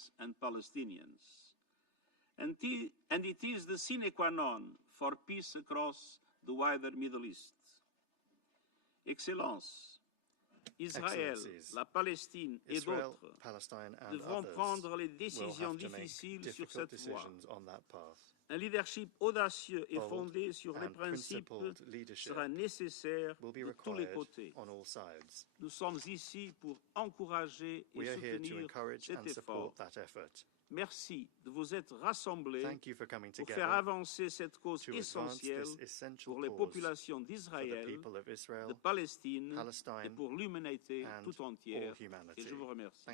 Israelis and Palestinians. And it is the sine qua non for peace across the wider Middle East. Excellences, Israël, la Palestine et d'autres devront prendre les décisions difficiles sur cette voie. Un leadership audacieux et fondé sur les principes sera nécessaire de tous les côtés. Nous sommes ici pour encourager et soutenir cet effort. Merci de vous être rassemblés pour faire avancer cette cause essentielle pour les populations d'Israël, de Palestine et pour l'humanité tout entière. Et je vous remercie.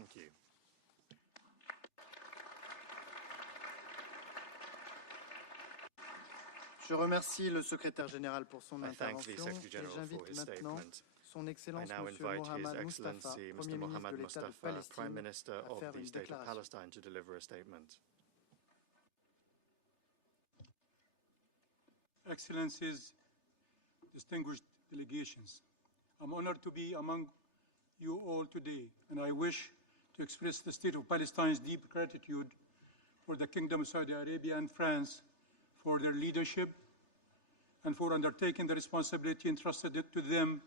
Je remercie le secrétaire général pour son intervention et j'invite maintenant Son Excellence Monsieur Mohammad Mustafa, Premier ministre de l'État de Palestine, to deliver a statement. Excellencies, distinguished delegations, I'm honored to be among you all today, and I wish to express the State of Palestine's deep gratitude for the Kingdom of Saudi Arabia and France for their leadership and for undertaking the responsibility entrusted to them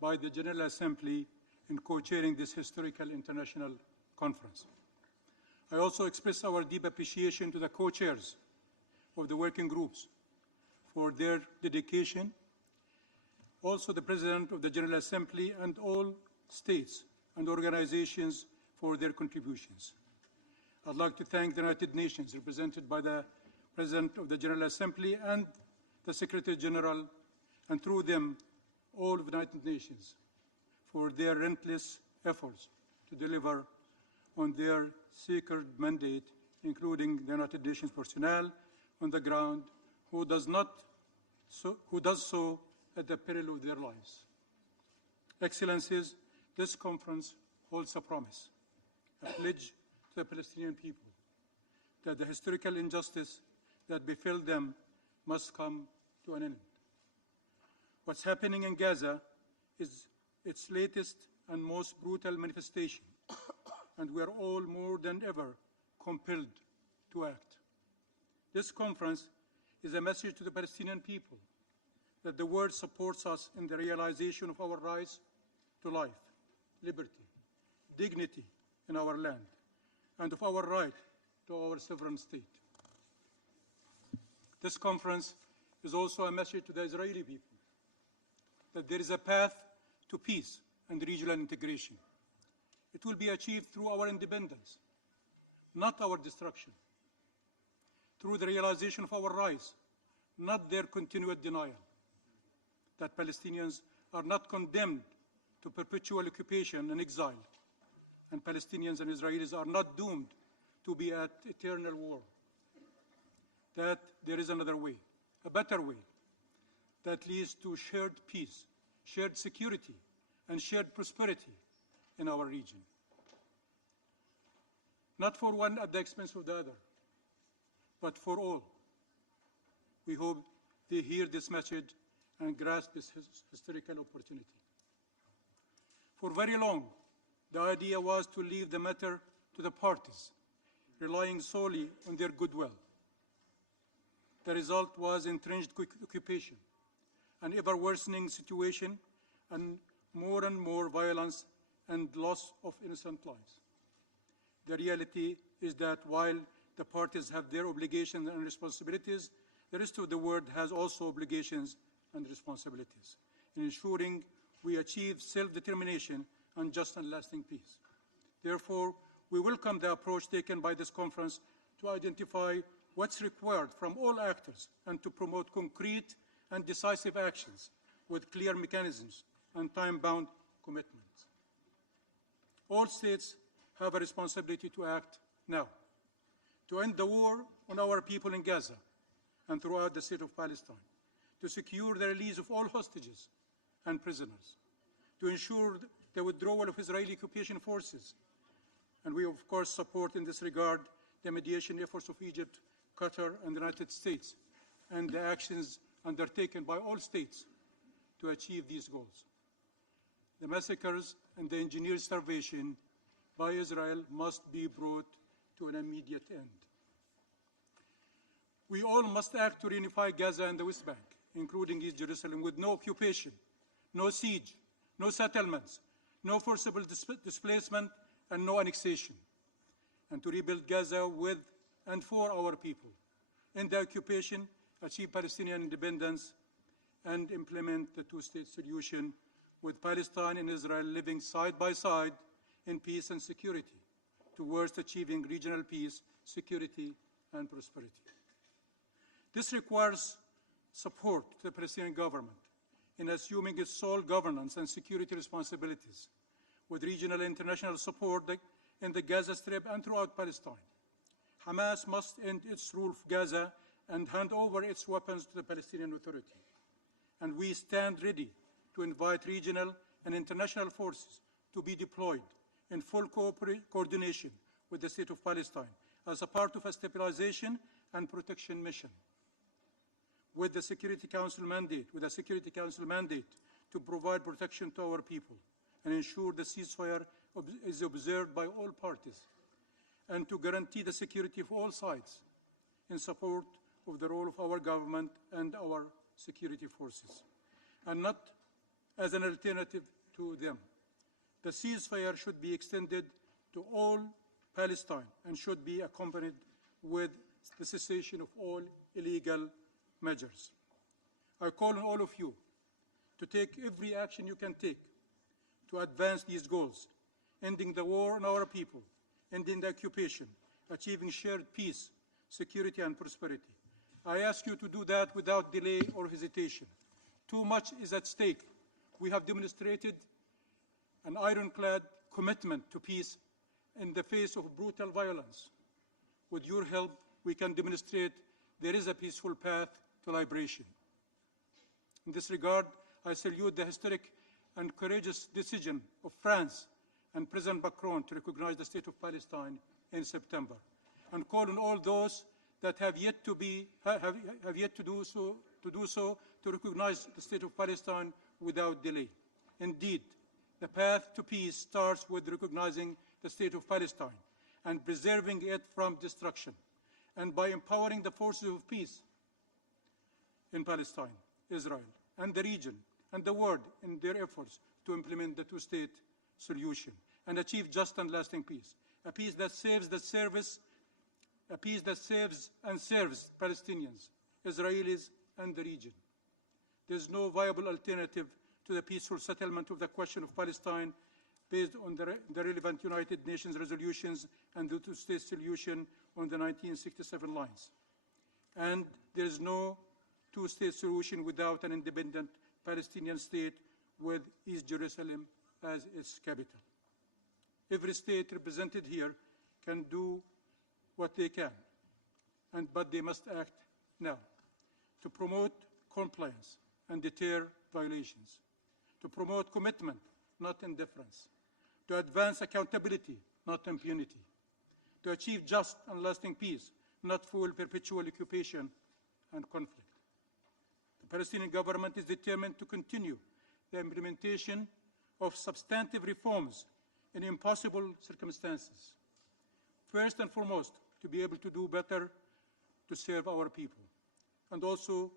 by the General Assembly in co-chairing this historical international conference. I also express our deep appreciation to the co-chairs of the working groups for their dedication, also the President of the General Assembly and all states and organizations for their contributions. I'd like to thank the United Nations, represented by the President of the General Assembly and the Secretary General, and through them, all of the United Nations, for their relentless efforts to deliver on their sacred mandate, including the United Nations personnel on the ground who does so at the peril of their lives. Excellencies, this conference holds a promise, a pledge to the Palestinian people that the historical injustice that befell them must come to an end. What's happening in Gaza is its latest and most brutal manifestation, and we are all more than ever compelled to act. This conference is a message to the Palestinian people that the world supports us in the realization of our rights to life, liberty, dignity in our land, and of our right to our sovereign state. This conference is also a message to the Israeli people that there is a path to peace and regional integration. It will be achieved through our independence, not our destruction, through the realization of our rights, not their continued denial, that Palestinians are not condemned to perpetual occupation and exile, and Palestinians and Israelis are not doomed to be at eternal war, that there is another way, a better way, that leads to shared peace, shared security, and shared prosperity in our region. Not for one at the expense of the other, but for all. We hope they hear this message and grasp this historical opportunity. For very long, the idea was to leave the matter to the parties, relying solely on their goodwill. The result was entrenched occupation, an ever-worsening situation, and more violence and loss of innocent lives. The reality is that while the parties have their obligations and responsibilities, the rest of the world has also obligations and responsibilities in ensuring we achieve self-determination and just and lasting peace. Therefore, we welcome the approach taken by this conference to identify what's required from all actors and to promote concrete and decisive actions with clear mechanisms and time-bound commitments. All states have a responsibility to act now, to end the war on our people in Gaza and throughout the state of Palestine, to secure the release of all hostages and prisoners, to ensure the withdrawal of Israeli occupation forces. And we, of course, support in this regard the mediation efforts of Egypt, Qatar, and the United States, and the actions undertaken by all states to achieve these goals. The massacres and the engineered starvation by Israel must be brought to an immediate end. We all must act to reunify Gaza and the West Bank, including East Jerusalem, with no occupation, no siege, no settlements, no forcible displacement, and no annexation, and to rebuild Gaza with and for our people, end the occupation, achieve Palestinian independence, and implement the two-state solution with Palestine and Israel living side by side in peace and security towards achieving regional peace, security, and prosperity. This requires support to the Palestinian government in assuming its sole governance and security responsibilities, with regional and international support in the Gaza Strip and throughout Palestine. Hamas must end its rule of Gaza and hand over its weapons to the Palestinian Authority. And we stand ready to invite regional and international forces to be deployed in full coordination with the State of Palestine as a part of a stabilization and protection mission, with a Security Council mandate to provide protection to our people and ensure the ceasefire is observed by all parties, and to guarantee the security of all sides in support of the role of our government and our security forces, and not as an alternative to them. The ceasefire should be extended to all Palestine and should be accompanied with the cessation of all illegal measures. I call on all of you to take every action you can take to advance these goals, ending the war on our people, ending the occupation, achieving shared peace, security, and prosperity. I ask you to do that without delay or hesitation. Too much is at stake. We have demonstrated an ironclad commitment to peace in the face of brutal violence. With your help, we can demonstrate there is a peaceful path to liberation. In this regard, I salute the historic and courageous decision of France and President Macron to recognize the State of Palestine in September, and call on all those that have yet to do so to recognize the State of Palestine without delay. Indeed, the path to peace starts with recognizing the State of Palestine and preserving it from destruction, and by empowering the forces of peace in Palestine, Israel, and the region, and the world in their efforts to implement the two-state solution and achieve just and lasting peace, a peace that saves and serves Palestinians, Israelis, and the region. There is no viable alternative to the peaceful settlement of the question of Palestine based on the relevant United Nations resolutions and the two-state solution on the 1967 lines. And there is no two-state solution without an independent Palestinian state with East Jerusalem as its capital. Every state represented here can do what they can, but they must act now to promote compliance and deter violations, to promote commitment, not indifference, to advance accountability, not impunity, to achieve just and lasting peace, not full perpetual occupation and conflict. The Palestinian government is determined to continue the implementation of substantive reforms in impossible circumstances. First and foremost, to be able to do better to serve our people, and also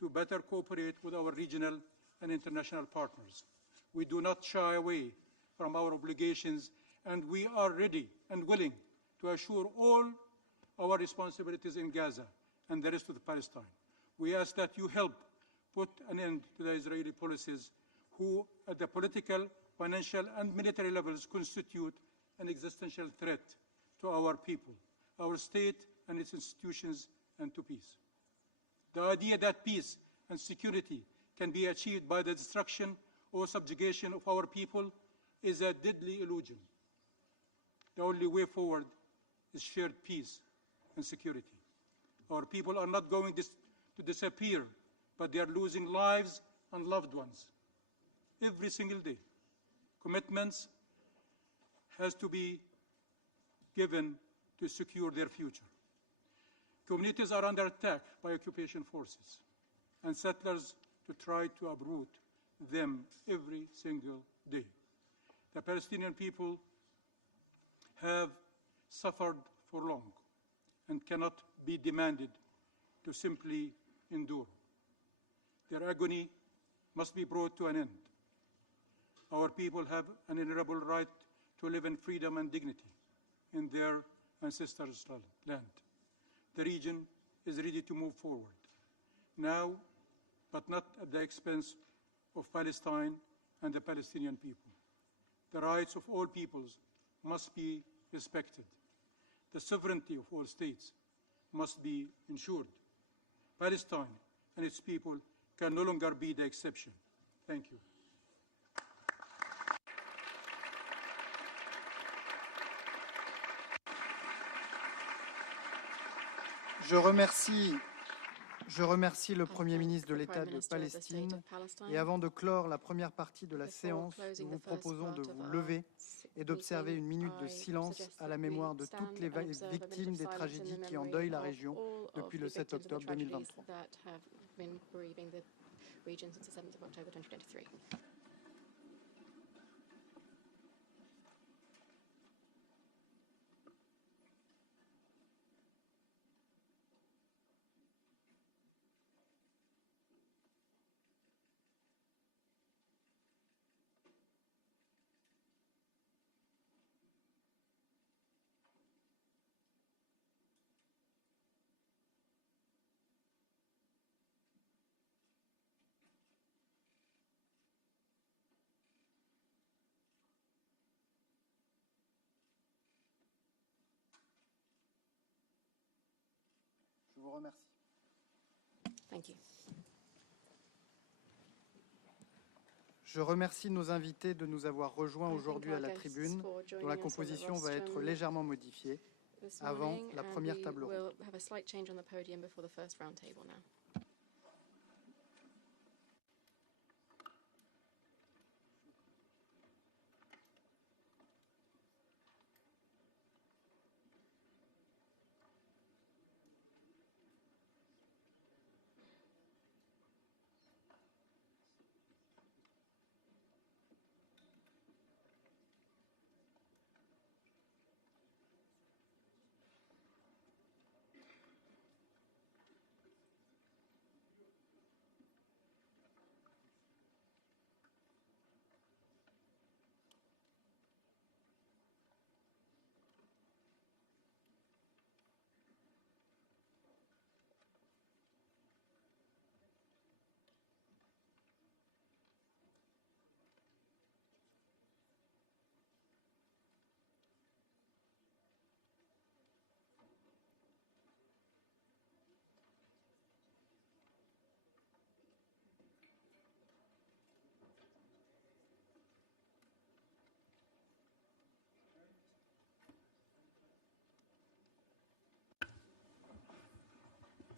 to better cooperate with our regional and international partners. We do not shy away from our obligations, and we are ready and willing to assure all our responsibilities in Gaza and the rest of Palestine. We ask that you help put an end to the Israeli policies who, at the political, financial, and military levels, constitute an existential threat to our people, our state and its institutions, and to peace. The idea that peace and security can be achieved by the destruction or subjugation of our people is a deadly illusion. The only way forward is shared peace and security. Our people are not going to disappear, but they are losing lives and loved ones every single day. Commitments has to be given to secure their future. Communities are under attack by occupation forces and settlers to try to uproot them every single day. The Palestinian people have suffered for long and cannot be demanded to simply endure. Their agony must be brought to an end. Our people have an inalienable right to live in freedom and dignity in their ancestors' land. The region is ready to move forward, now, but not at the expense of Palestine and the Palestinian people. The rights of all peoples must be respected. The sovereignty of all states must be ensured. Palestine and its people can no longer be the exception. Thank you. Je remercie le Premier ministre de l'État de Palestine et avant de clore la première partie de la séance, nous vous proposons de vous lever et d'observer une minute de silence à la mémoire de toutes les victimes des tragédies qui endeuillent la région depuis le 7 octobre 2023. Je vous remercie. Thank you. Je remercie nos invités de nous avoir rejoints aujourd'hui à la tribune, dont la composition va être légèrement modifiée avant la première table ronde.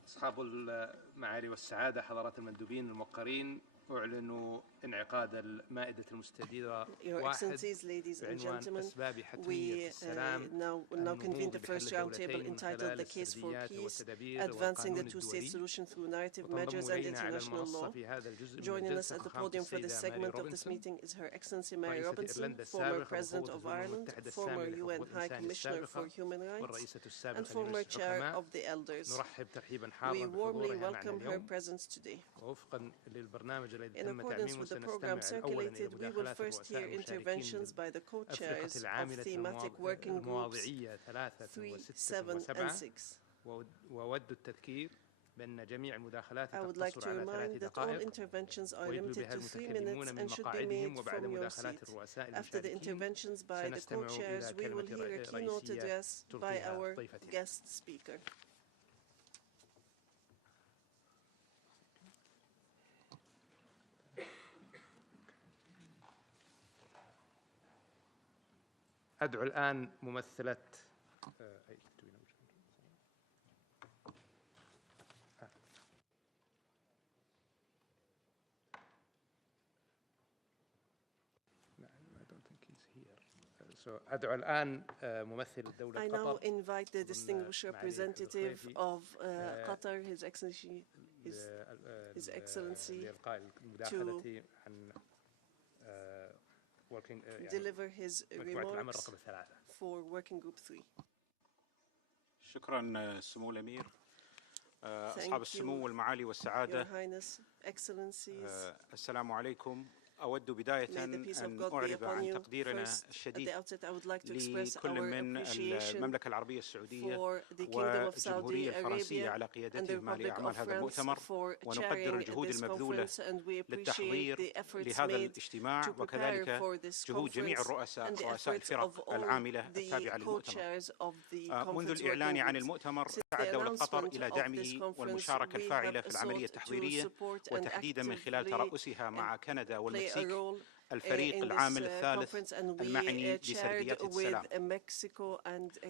أصحاب المعالي والسعادة، حضرات المندوبين الموقرين، أعلن انعقاد المائدة المستديرة واحد بعنوان أسباب حتمية السلام now convene the first roundtable entitled The Case for Peace, Advancing the Two-State Solution Through Narrative Measures and International Law. Joining us at the podium for this segment of this meeting is Her Excellency Mary Robinson, former President of Ireland, former UN High Commissioner for Human Rights, and former Chair of the Elders. We warmly welcome her presence today. In accordance with the program circulated, we will first hear interventions by the co-chairs of thematic working groups 3, 7, and 6. I would like to remind that all interventions are limited to 3 minutes and should be made from your seat. After the interventions by the co-chairs, we will hear a keynote address by our guest speaker. أدعو الآن ممثلة أدعو الآن ممثل الدولة I قطر. now invite the distinguished representative of Qatar, His Excellency, to deliver his remarks for Working Group 3. شكرا سمو الأمير. أصحاب السمو والمعالي والسعادة، السلام عليكم. أود بداية أن أعرب عن تقديرنا الشديد لكل من المملكة العربية السعودية والجمهورية الفرنسية على قيادتهما لأعمال هذا المؤتمر، ونقدر الجهود المبذولة للتحضير لهذا الاجتماع، وكذلك جهود جميع الرؤساء الفرق العاملة التابعة للمؤتمر. منذ الإعلان عن المؤتمر دعت دولة قطر إلى دعمه والمشاركة الفاعلة في العملية التحضيرية، وتحديدا من خلال ترأسها مع كندا والمكسيك الفريق العامل الثالث المعني بسرديات السلام.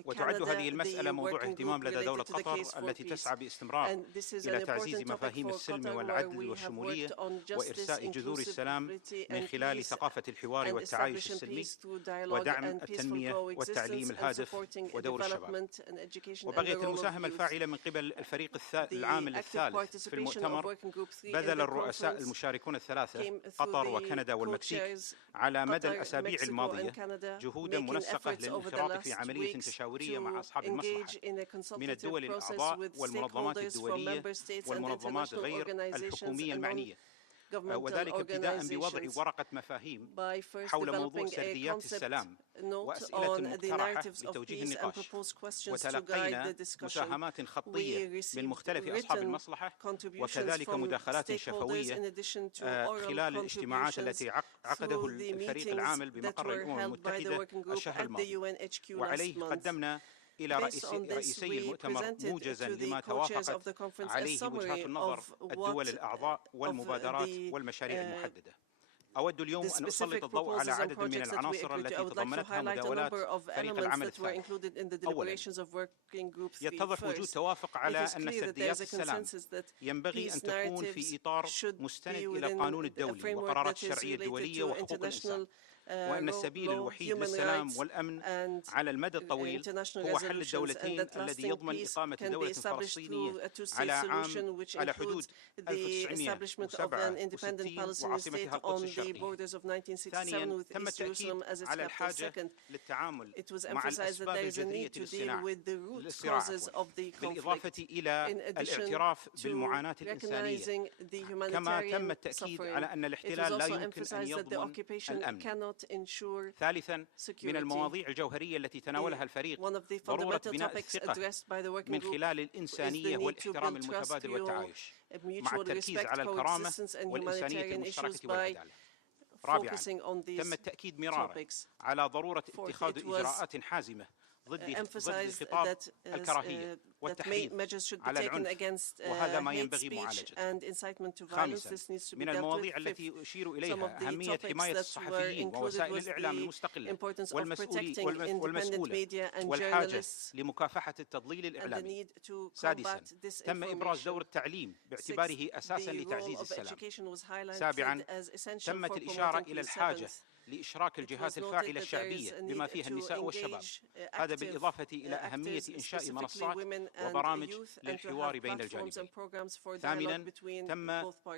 وتعد هذه المسألة موضوع اهتمام لدى دولة قطر التي تسعى باستمرار إلى تعزيز مفاهيم السلم والعدل والشمولية وإرساء جذور السلام من خلال ثقافة الحوار والتعايش السلمي ودعم التنمية والتعليم الهادف ودور الشباب. وبغية المساهمة الفاعلة من قبل الفريق العامل الثالث في المؤتمر بذل الرؤساء المشاركون الثلاثة قطر وكندا والمكسيك على مدى الأسابيع الماضية جهودا منسقة للانخراط في عملية تشاورية مع أصحاب المصلحة من الدول الأعضاء والمنظمات الدولية والمنظمات غير الحكومية المعنية، وذلك ابتداء بوضع ورقة مفاهيم حول موضوع سرديات السلام وأسئلة مقترحة لتوجيه النقاش، وتلقينا مساهمات خطية من مختلف أصحاب المصلحة وكذلك مداخلات شفوية خلال الاجتماعات التي عقده الفريق العامل بمقر الأمم المتحدة الشهر الماضي. وعليه قدمنا إلى رئيسي المؤتمر موجزا لما توافقت عليه وجهات النظر الدول الأعضاء والمبادرات والمشاريع المحددة. أود اليوم أن أسلط الضوء على عدد من العناصر التي تضمنتها مداولات فريق العمل الثالث. أولا، يتضح وجود توافق على أن سرديات السلام ينبغي أن تكون في إطار مستند إلى القانون الدولي وقرارات الشرعية الدولية وحقوق الإنسان، وأن السبيل الوحيد للسلام والأمن على المدى الطويل هو حل الدولتين الذي يضمن إقامة دولة فلسطينية على حدود 1967 وعاصمتها القدس الشرقية. ثانيا، تم التأكيد على الحاجة للتعامل مع الأسباب الجذرية للصراع، بالإضافة إلى الاعتراف بالمعاناة الإنسانية، كما تم التأكيد على أن الاحتلال لا يمكن أن يضمن الأمن. ثالثا، من المواضيع الجوهرية التي تناولها الفريق ضرورة بناء الثقة من خلال الإنسانية والاحترام المتبادل والتعايش، مع التركيز على الكرامة والإنسانية المشتركة والعدالة. رابعا، تم التأكيد مرارا على ضرورة اتخاذ إجراءات حازمة ضد خطاب الكراهية والتحريض على العنف، وهذا ما ينبغي معالجته. خامسا، من المواضيع التي أشير إليها أهمية حماية الصحفيين ووسائل الإعلام المستقلة والمسؤولة والحاجة لمكافحة التضليل الإعلامي. سادسا، تم إبراز دور التعليم باعتباره أساسا لتعزيز السلام. سابعا، تمت الإشارة إلى الحاجة لإشراك الجهات الفاعلة الشعبية بما فيها النساء والشباب، هذا بالإضافة إلى أهمية إنشاء منصات وبرامج للحوار بين الجانبين. ثامنا،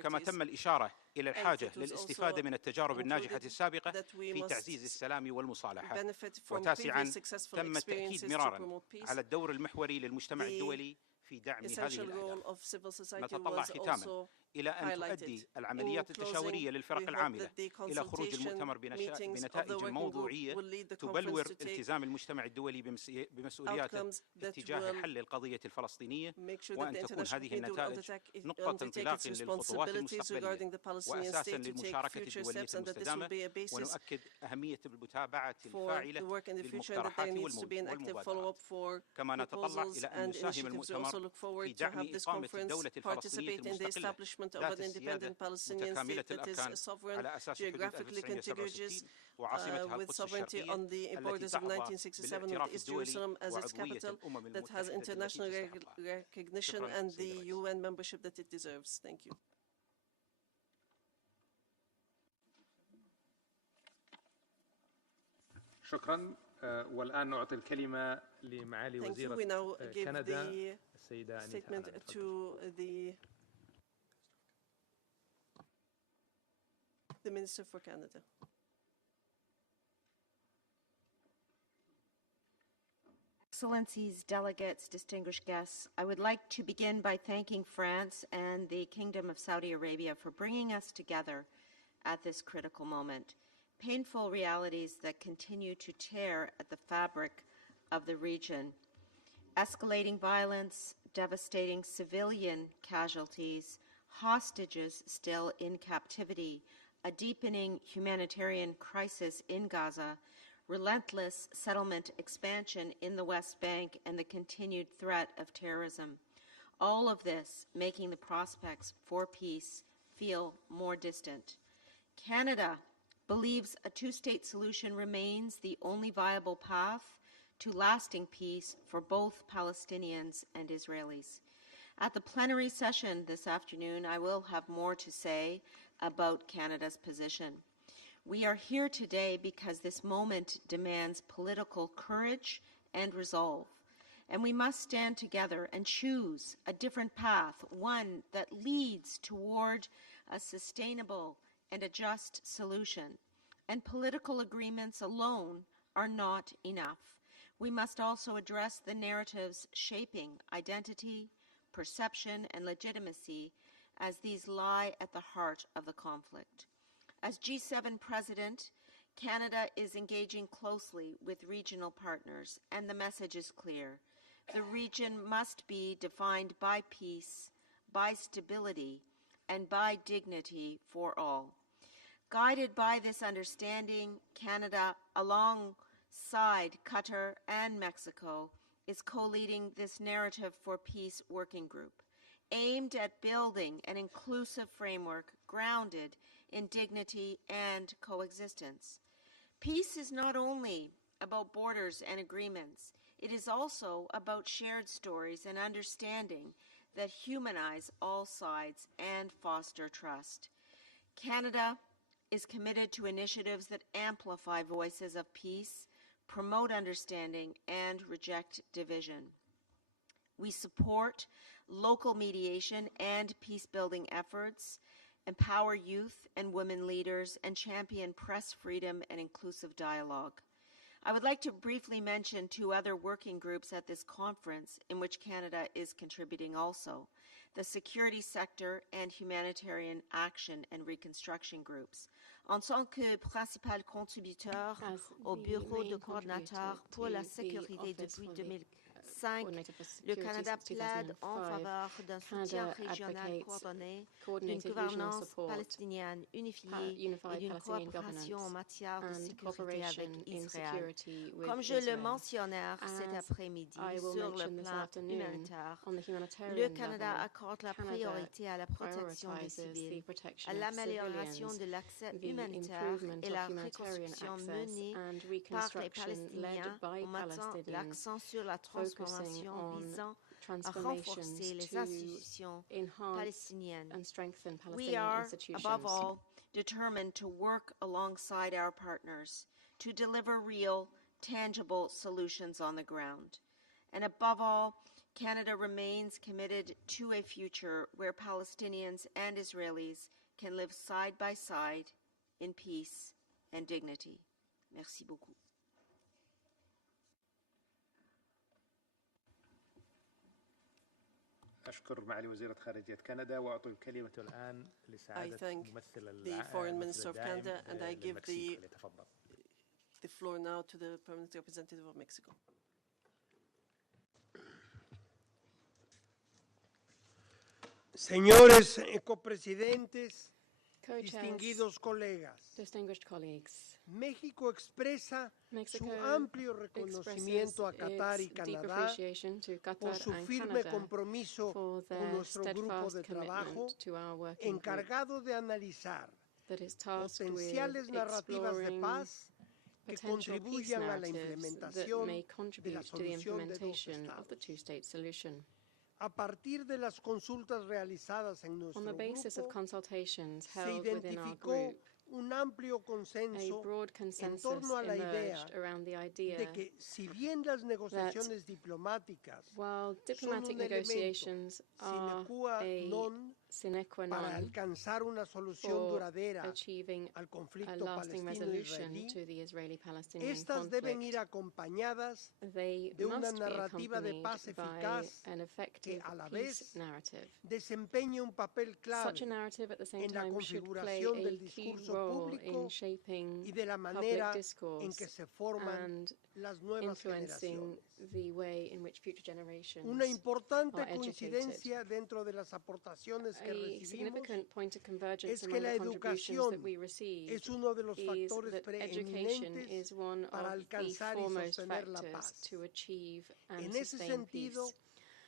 كما تم الإشارة إلى الحاجة للاستفادة من التجارب الناجحة السابقة في تعزيز السلام والمصالحة. وتاسعا، تم التأكيد مرارا على الدور المحوري للمجتمع الدولي في دعم هذه الأهداف. نتطلع ختاما إلى أن تؤدي العمليات التشاورية للفرق العاملة إلى خروج المؤتمر بنتائج موضوعية تبلور التزام المجتمع الدولي بمسؤولياته اتجاه حل القضية الفلسطينية، وأن تكون هذه النتائج نقطة انطلاق للخطوات المستقبلية وأساسا للمشاركة الدولية المستدامة. ونؤكد أهمية المتابعة الفاعلة للمقترحات والمبادرات. كما نتطلع إلى أن يساهم المؤتمر في دعم إقامة الدولة الفلسطينية المستقلة ذات السيادة متكاملة الأركان على أساس حدود 1967 وعاصمتها القدس الشرقية التي تحظى بالاعتراف الدولي وعضوية الأمم المتحدة التي تستحقها. شكرا. والآن نعطي الكلمة لمعالي وزيرة كندا السيدة The Minister for Canada. Excellencies, delegates, distinguished guests, I would like to begin by thanking France and the Kingdom of Saudi Arabia for bringing us together at this critical moment. Painful realities that continue to tear at the fabric of the region. Escalating violence, devastating civilian casualties, hostages still in captivity, a deepening humanitarian crisis in Gaza, relentless settlement expansion in the West Bank, and the continued threat of terrorism. All of this making the prospects for peace feel more distant. Canada believes a two-state solution remains the only viable path to lasting peace for both Palestinians and Israelis. At the plenary session this afternoon, I will have more to say about Canada's position. We are here today because this moment demands political courage and resolve, and we must stand together and choose a different path, one that leads toward a sustainable and a just solution. And political agreements alone are not enough. We must also address the narratives shaping identity, perception, and legitimacy, as these lie at the heart of the conflict. As G7 president, Canada is engaging closely with regional partners, and the message is clear. The region must be defined by peace, by stability, and by dignity for all. Guided by this understanding, Canada, alongside Qatar and Mexico, is co-leading this Narrative for Peace working group, aimed at building an inclusive framework grounded in dignity and coexistence. Peace is not only about borders and agreements, it is also about shared stories and understanding that humanize all sides and foster trust. Canada is committed to initiatives that amplify voices of peace, promote understanding, and reject division. We support local mediation and peace-building efforts, empower youth and women leaders, and champion press freedom and inclusive dialogue. I would like to briefly mention two other working groups at this conference in which Canada is contributing also: the security sector and humanitarian action and reconstruction groups. En tant que principal contributeur au bureau de coordinateur pour la sécurité depuis 2005, le Canada plaide en faveur d'un soutien régional coordonné, d'une gouvernance palestinienne unifiée et d'une coopération en matière de sécurité avec Israël. Comme je le mentionnais cet après-midi sur le plan humanitaire, le Canada accorde la priorité à la protection des civils, à l'amélioration de l'accès humanitaire et la reconstruction menée par les Palestiniens en mettant l'accent sur la transformation visant à renforcer les institutions palestiniennes. We are, above all, determined to work alongside our partners to deliver real, tangible solutions on the ground. And above all, Canada remains committed to a future where Palestinians and Israelis can live side by side in peace and dignity. Merci beaucoup. أشكر معالي وزيرة خارجية كندا وأعطي الكلمة الآن لسعادة ممثل the Foreign Minister of Canada, and I give the floor now to the Permanent Representative of Mexico. Señores copresidentes, distinguidos colegas, distinguished colleagues, México expresa su amplio reconocimiento a Qatar y Canadá por su firme compromiso con nuestro grupo de trabajo encargado de analizar potenciales narrativas de paz que contribuyan a la implementación de la solución de dos estados. A partir de las consultas realizadas en nuestro grupo, se identificó un amplio consenso en torno a la idea de que si bien las negociaciones diplomáticas son un elemento sine qua non para alcanzar una solución duradera al conflicto palestino-israelí, estas deben ir acompañadas de una narrativa de paz eficaz que a la vez desempeñe un papel clave en la configuración del discurso público y de la manera en que se forman las nuevas generaciones. Una importante coincidencia dentro de las aportaciones que recibimos es que la educación es uno de los factores preeminentes para alcanzar y sostener la paz. En ese sentido,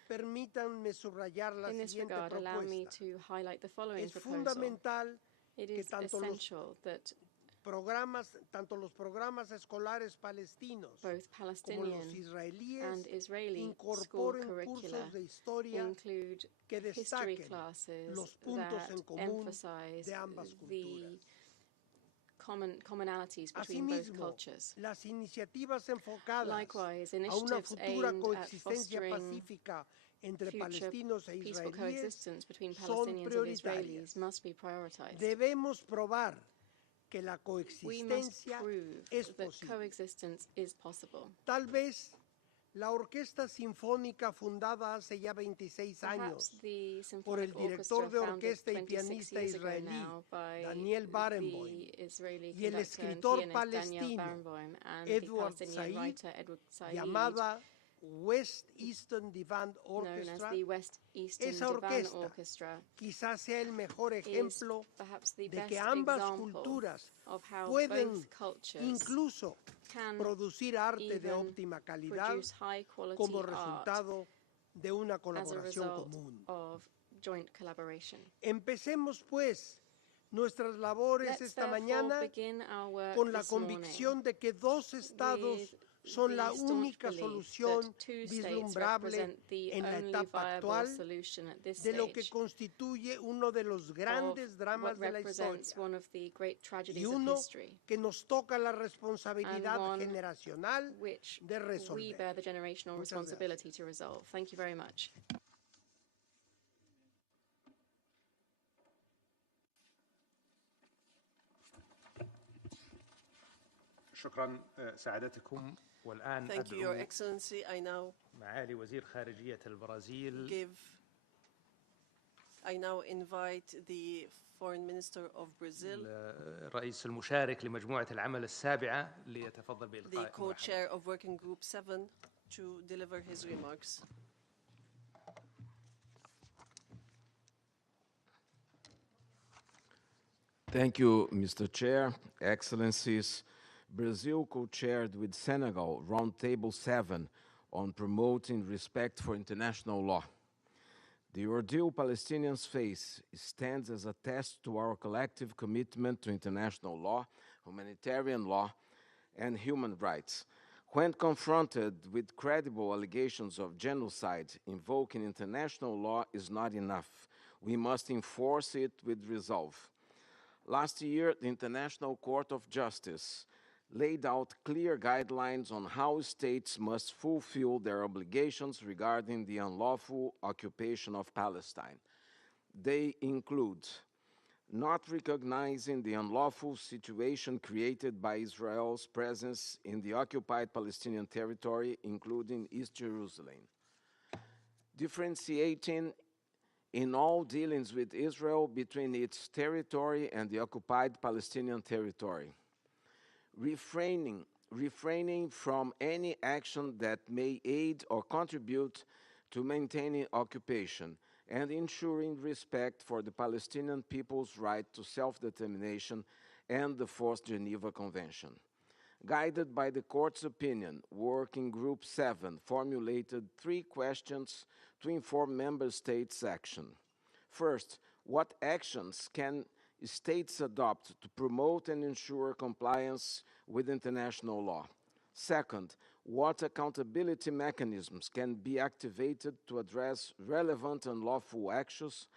permítanme subrayar la siguiente propuesta. Es fundamental que tanto los programas escolares palestinos como los israelíes incorporen cursos de historia que destaquen los puntos en común de ambas culturas. Asimismo, las iniciativas enfocadas a una futura coexistencia pacífica entre palestinos e israelíes son prioritarias. Debemos probar que la coexistencia es posible. Tal vez la Orquesta Sinfónica, fundada hace ya 26 años por el director de orquesta y pianista israelí Daniel Barenboim y el escritor palestino Edward Said, llamada West Eastern Divan Orchestra, esa orquesta quizás sea el mejor ejemplo de que ambas culturas pueden incluso producir arte de óptima calidad como resultado de una colaboración común. Empecemos, pues, nuestras labores esta mañana con la convicción de que dos estados son la única solución vislumbrable en la etapa actual de lo que constituye uno de los grandes dramas de la historia y uno que nos toca la responsabilidad generacional de resolver. Muchas gracias. شكرا سعادتكم. والآن Thank you, Your Excellency. I now معالي وزير خارجية البرازيل invite the Foreign Minister of Brazil, الرئيس المشارك لمجموعة العمل السابعة ليتفضل بإلقاء the co-chair of Working Group 7, to deliver his remarks. Thank you, Mr. Chair, Excellencies. Brazil co-chaired with Senegal Roundtable 7 on promoting respect for international law. The ordeal Palestinians face stands as a test to our collective commitment to international law, humanitarian law, and human rights. When confronted with credible allegations of genocide, invoking international law is not enough. We must enforce it with resolve. Last year, the International Court of Justice laid out clear guidelines on how states must fulfill their obligations regarding the unlawful occupation of Palestine. They include not recognizing the unlawful situation created by Israel's presence in the occupied Palestinian territory, including East Jerusalem, differentiating in all dealings with Israel between its territory and the occupied Palestinian territory, refraining from any action that may aid or contribute to maintaining occupation, and ensuring respect for the Palestinian people's right to self-determination and the Fourth Geneva Convention. Guided by the Court's opinion, Working Group 7 formulated 3 questions to inform Member States' action. First, what actions can states adopt to promote and ensure compliance with international law? Second, What accountability mechanisms can be activated to address relevant and lawful actions,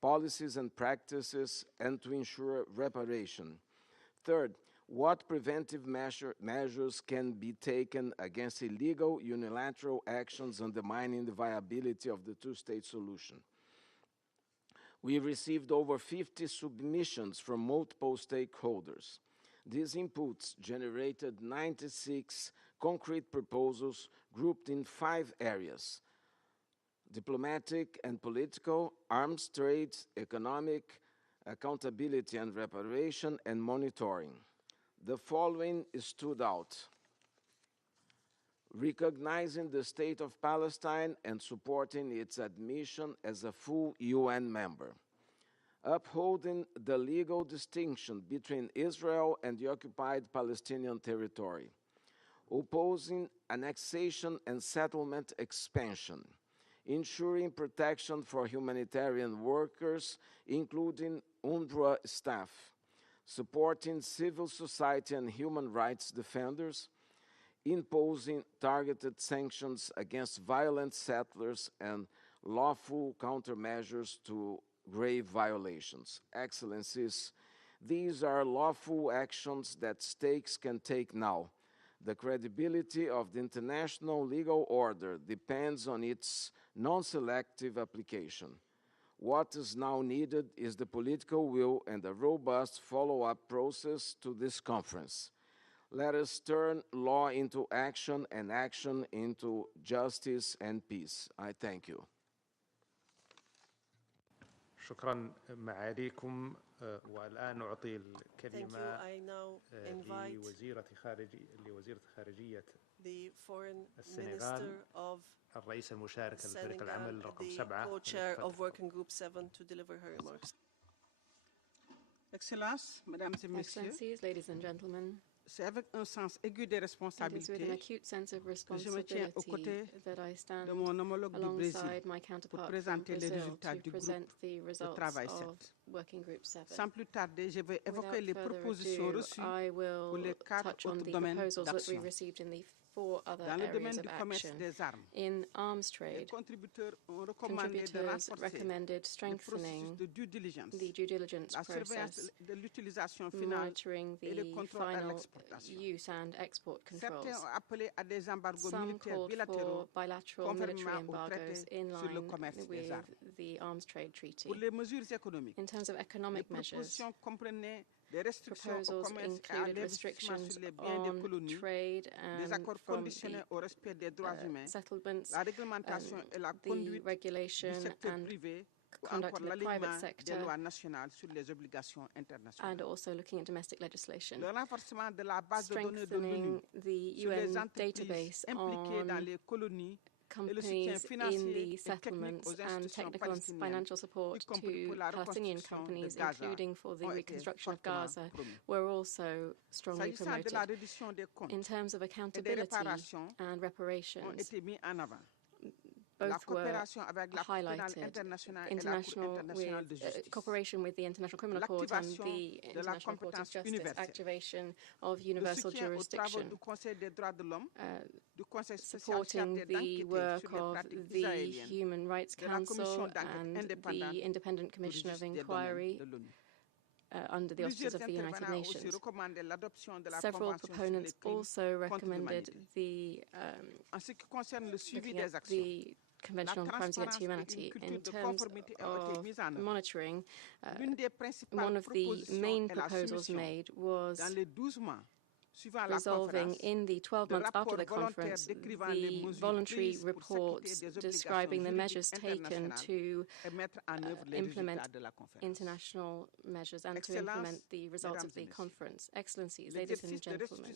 policies, and practices, and to ensure reparation? Third, what preventive measures can be taken against illegal unilateral actions undermining the viability of the two-state solution? We received over 50 submissions from multiple stakeholders. These inputs generated 96 concrete proposals grouped in 5 areas: diplomatic and political, arms trade, economic, accountability and reparation, and monitoring. The following stood out: recognizing the State of Palestine and supporting its admission as a full UN member, upholding the legal distinction between Israel and the occupied Palestinian territory, opposing annexation and settlement expansion, ensuring protection for humanitarian workers, including UNRWA staff, supporting civil society and human rights defenders, imposing targeted sanctions against violent settlers and lawful countermeasures to grave violations. Excellencies, these are lawful actions that states can take now. The credibility of the international legal order depends on its non-selective application. What is now needed is the political will and a robust follow-up process to this conference. Let us turn law into action and action into justice and peace. I thank you. شكرا معاليكم. والآن أعطي الكلمة لوزيرة خارجية السنغال الرئيس المشارك لفريق العمل رقم 7 co-chair of working group 7 to deliver her remarks. Excellences, Mesdames et Messieurs, Excellencies, ladies and gentlemen, c'est avec un sens aigu des responsabilités que je me tiens aux côtés de mon homologue du Brésil pour présenter les résultats du groupe de travail 7. Sans plus tarder, je vais évoquer les propositions reçues pour les 4 autres domaines d'action. Dans le domaine du commerce des armes, les contributeurs ont recommandé de renforcer le processus de due diligence, la surveillance de l'utilisation finale et le contrôle à l'exportation. Certains ont appelé à des embargos militaires bilatéraux conformément au traité sur le commerce des armes. Pour les mesures économiques, les propositions comprenaient des restrictions au commerce et à l'investissement sur les biens des colonies, des accords conditionnés au respect des droits humains, la réglementation et la conduite du secteur privé, ou encore l'alignement des lois nationales sur les obligations internationales. Le renforcement de la base de données de l'ONU sur les entreprises impliquées dans les colonies, companies in the settlements and technical and financial support to Palestinian companies, including for the reconstruction of Gaza, were also strongly promoted. In terms of accountability and reparations, both were highlighted. Cooperation with the International Criminal Court and the International Court of Justice, activation of universal jurisdiction, supporting the work of the Human Rights Council and the Independent Commission of Inquiry under the auspices of the United Nations. Several proponents also recommended the Convention on Crimes Against Humanity. In terms of monitoring, one of the main proposals made was resolving in the 12 months after the conference the voluntary reports describing the measures taken to implement international measures and to implement the results of the conference. Excellencies, ladies and gentlemen,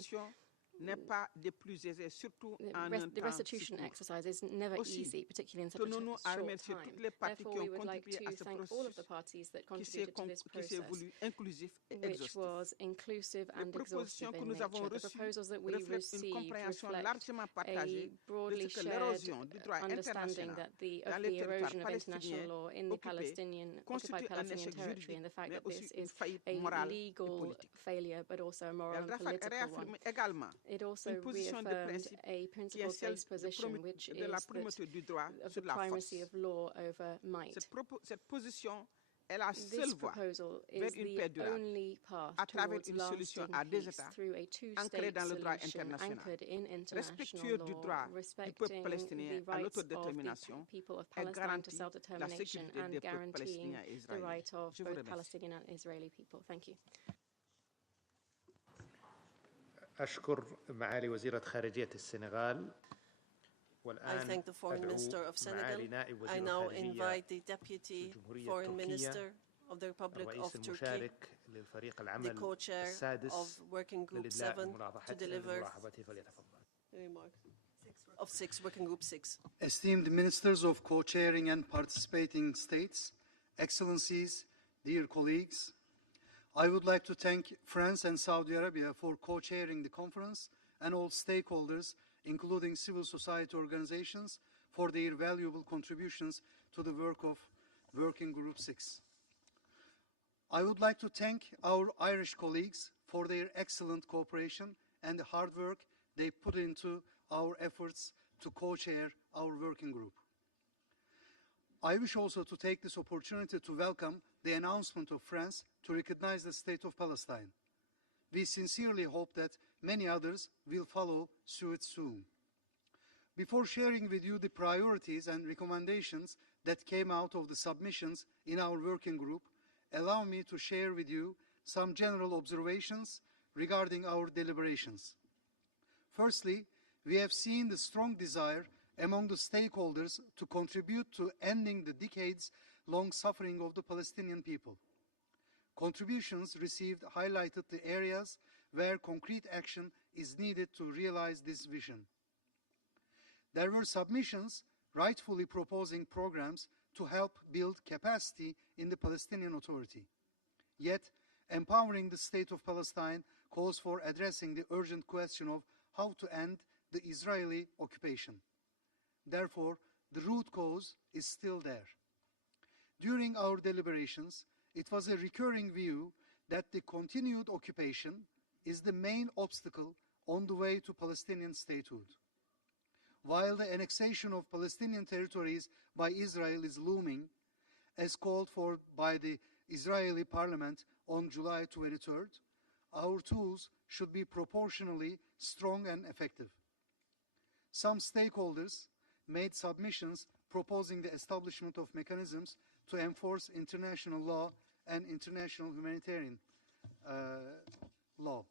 the restitution exercise is never easy, particularly in such a short time. Therefore, we would like to thank all of the parties that contributed to this process, which was inclusive and exhaustive in nature. The proposals that we received reflect a broadly shared understanding of the erosion of international law in the occupied Palestinian territory, and the fact that this is a legal failure, but also a moral and political one. It also reaffirmed a principle-based position, which is of the primacy of law over might. This proposal is the only path towards lasting peace through a two-state solution anchored in international law, respecting the rights of the people of Palestine to self-determination and guaranteeing the right of both Palestinian and Israeli people. Thank you. أشكر معالي وزيرة خارجية السنغال. I thank the Foreign Minister of Senegal. I now invite the Deputy Foreign Minister of the Republic of Turkey, the co-chair of Working Group 7, to deliver the remarks of Working Group 6. Esteemed Ministers of Co-chairing and participating states, Excellencies, dear colleagues, I would like to thank France and Saudi Arabia for co-chairing the conference and all stakeholders, including civil society organizations, for their valuable contributions to the work of Working Group 6. I would like to thank our Irish colleagues for their excellent cooperation and the hard work they put into our efforts to co-chair our working group. I wish also to take this opportunity to welcome the announcement of France to recognize the State of Palestine. We sincerely hope that many others will follow suit soon. Before sharing with you the priorities and recommendations that came out of the submissions in our working group, allow me to share with you some general observations regarding our deliberations. Firstly, we have seen the strong desire among the stakeholders to contribute to ending the decades-long suffering of the Palestinian people. Contributions received highlighted the areas where concrete action is needed to realize this vision. There were submissions rightfully proposing programs to help build capacity in the Palestinian Authority. Yet, empowering the State of Palestine calls for addressing the urgent question of how to end the Israeli occupation. Therefore, the root cause is still there. During our deliberations, it was a recurring view that the continued occupation is the main obstacle on the way to Palestinian statehood. While the annexation of Palestinian territories by Israel is looming, as called for by the Israeli parliament on July 23rd, our tools should be proportionally strong and effective. Some stakeholders made submissions proposing the establishment of mechanisms to enforce international law and international humanitarian law.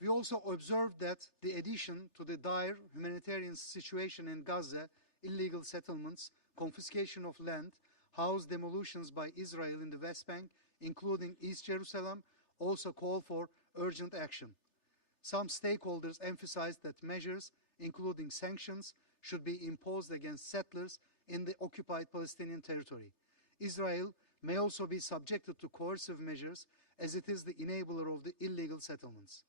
We also observed that the addition to the dire humanitarian situation in Gaza, illegal settlements, confiscation of land, house demolitions by Israel in the West Bank, including East Jerusalem, also call for urgent action. Some stakeholders emphasized that measures, including sanctions, should be imposed against settlers in the occupied Palestinian territory. Israel may also be subjected to coercive measures, as it is the enabler of the illegal settlements.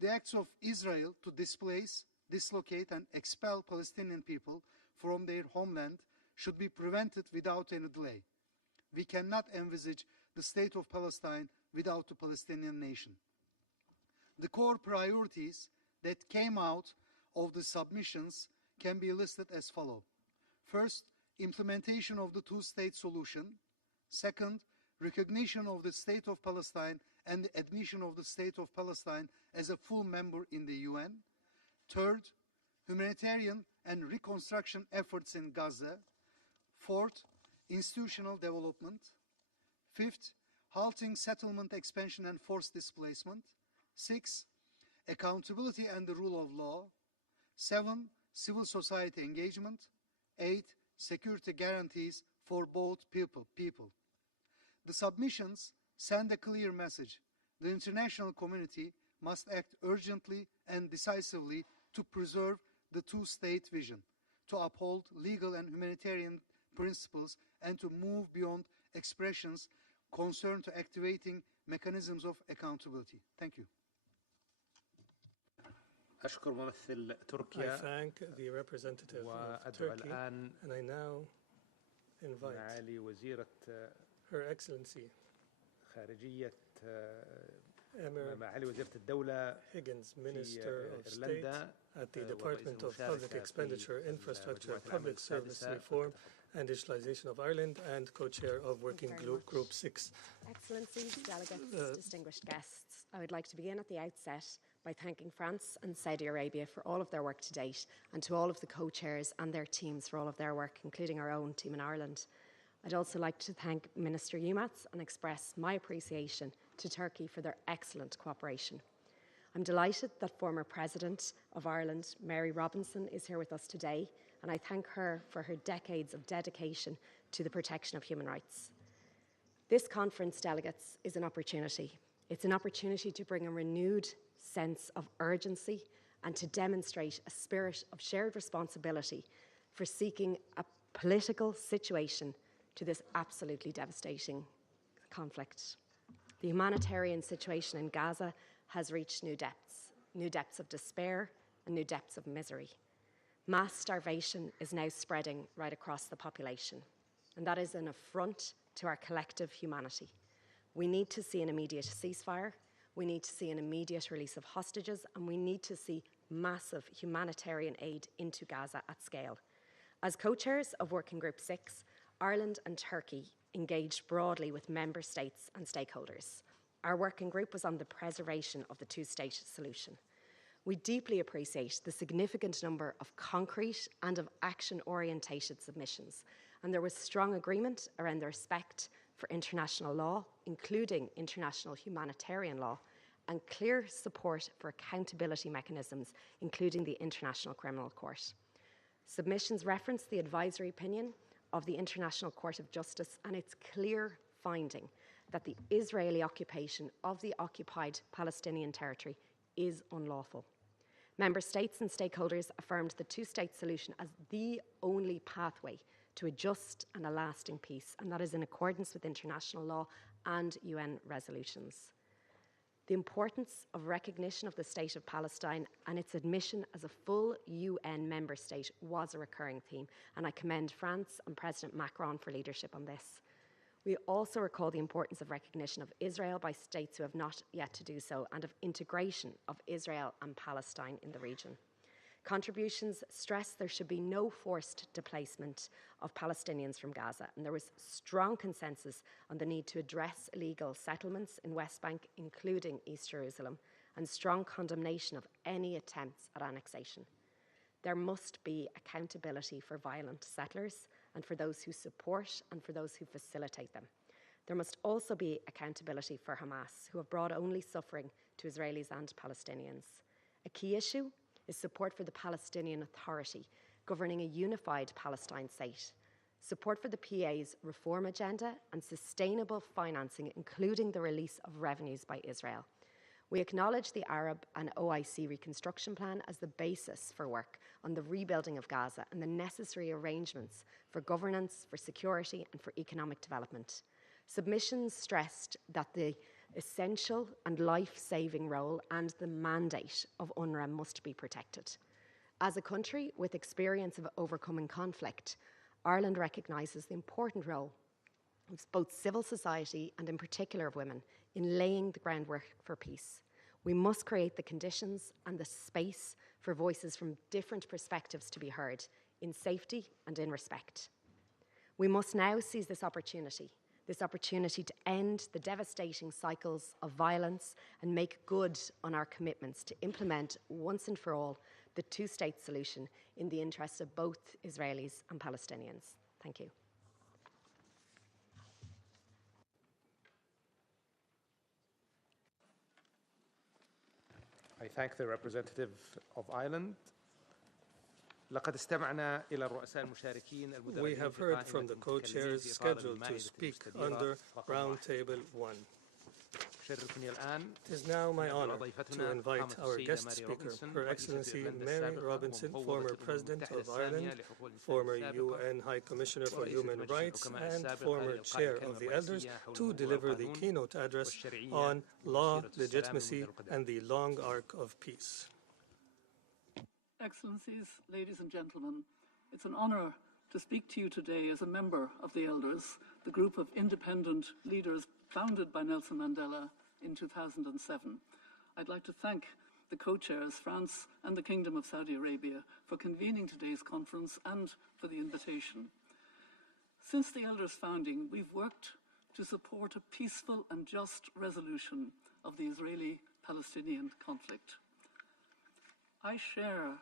The acts of Israel to displace, dislocate, and expel Palestinian people from their homeland should be prevented without any delay. We cannot envisage the State of Palestine without the Palestinian nation. The core priorities that came out of the submissions can be listed as follows. First, implementation of the two-state solution. Second, recognition of the State of Palestine and the admission of the State of Palestine as a full member in the UN. Third, humanitarian and reconstruction efforts in Gaza. Fourth, institutional development. Fifth, halting settlement expansion and forced displacement. 6, accountability and the rule of law. 7, civil society engagement. 8, security guarantees for both people. The submissions send a clear message. The international community must act urgently and decisively to preserve the two-state vision, to uphold legal and humanitarian principles, and to move beyond expressions concerned to activating mechanisms of accountability. Thank you. I thank the representative of Turkey, and I now invite Her Excellency Emir Higgins, Minister of State at the Department of Public Expenditure, Infrastructure, Public Service Reform and Digitalization of Ireland, and co-chair of Working Group 6. Excellencies, delegates, distinguished guests, I would like to begin at the outset by thanking France and Saudi Arabia for all of their work to date, and to all of the co-chairs and their teams for all of their work, including our own team in Ireland. I'd also like to thank Minister Yilmaz and express my appreciation to Turkey for their excellent cooperation. I'm delighted that former President of Ireland, Mary Robinson, is here with us today, and I thank her for her decades of dedication to the protection of human rights. This conference, delegates, is an opportunity. It's an opportunity to bring a renewed sense of urgency and to demonstrate a spirit of shared responsibility for seeking a political situation to this absolutely devastating conflict. The humanitarian situation in Gaza has reached new depths of despair and new depths of misery. Mass starvation is now spreading right across the population, and that is an affront to our collective humanity. We need to see an immediate ceasefire, we need to see an immediate release of hostages, and we need to see massive humanitarian aid into Gaza at scale. As co-chairs of Working Group 6, Ireland and Turkey engaged broadly with member states and stakeholders. Our working group was on the preservation of the two-state solution. We deeply appreciate the significant number of concrete and of action-orientated submissions, and there was strong agreement around the respect for international law, including international humanitarian law, and clear support for accountability mechanisms, including the International Criminal Court. Submissions reference the advisory opinion of the International Court of Justice and its clear finding that the Israeli occupation of the occupied Palestinian territory is unlawful. Member states and stakeholders affirmed the two-state solution as the only pathway to a just and a lasting peace, and that is in accordance with international law and UN resolutions. The importance of recognition of the State of Palestine and its admission as a full UN member state was a recurring theme, and I commend France and President Macron for leadership on this. We also recall the importance of recognition of Israel by states who have not yet to do so, and of integration of Israel and Palestine in the region. Contributions stress there should be no forced displacement of Palestinians from Gaza, and there was strong consensus on the need to address illegal settlements in West Bank, including East Jerusalem, and strong condemnation of any attempts at annexation. There must be accountability for violent settlers and for those who support and for those who facilitate them. There must also be accountability for Hamas, who have brought only suffering to Israelis and Palestinians. A key issue is support for the Palestinian Authority, governing a unified Palestine state, support for the PA's reform agenda, and sustainable financing, including the release of revenues by Israel. We acknowledge the Arab and OIC reconstruction plan as the basis for work on the rebuilding of Gaza and the necessary arrangements for governance, for security, and for economic development. Submissions stressed that the essential and life-saving role and the mandate of UNRWA must be protected. As a country with experience of overcoming conflict, Ireland recognises the important role of both civil society and in particular of women in laying the groundwork for peace. We must create the conditions and the space for voices from different perspectives to be heard in safety and in respect. We must now seize this opportunity to end the devastating cycles of violence and make good on our commitments to implement once and for all the two-state solution in the interests of both Israelis and Palestinians. Thank you. I thank the representative of Ireland. لقد استمعنا إلى الرؤساء المشاركين We have heard from the co-chairs scheduled to speak under Round Table 1. It is now my honor to invite our guest speaker, Her Excellency Mary Robinson, former President of Ireland, former UN High Commissioner for Human Rights, and former Chair of the Elders, to deliver the keynote address on law, legitimacy, and the long arc of peace. Excellencies, ladies and gentlemen, it's an honor to speak to you today as a member of the Elders, the group of independent leaders founded by Nelson Mandela in 2007. I'd like to thank the co-chairs, France and the Kingdom of Saudi Arabia, for convening today's conference and for the invitation. Since the Elders' founding, we've worked to support a peaceful and just resolution of the Israeli-Palestinian conflict. I share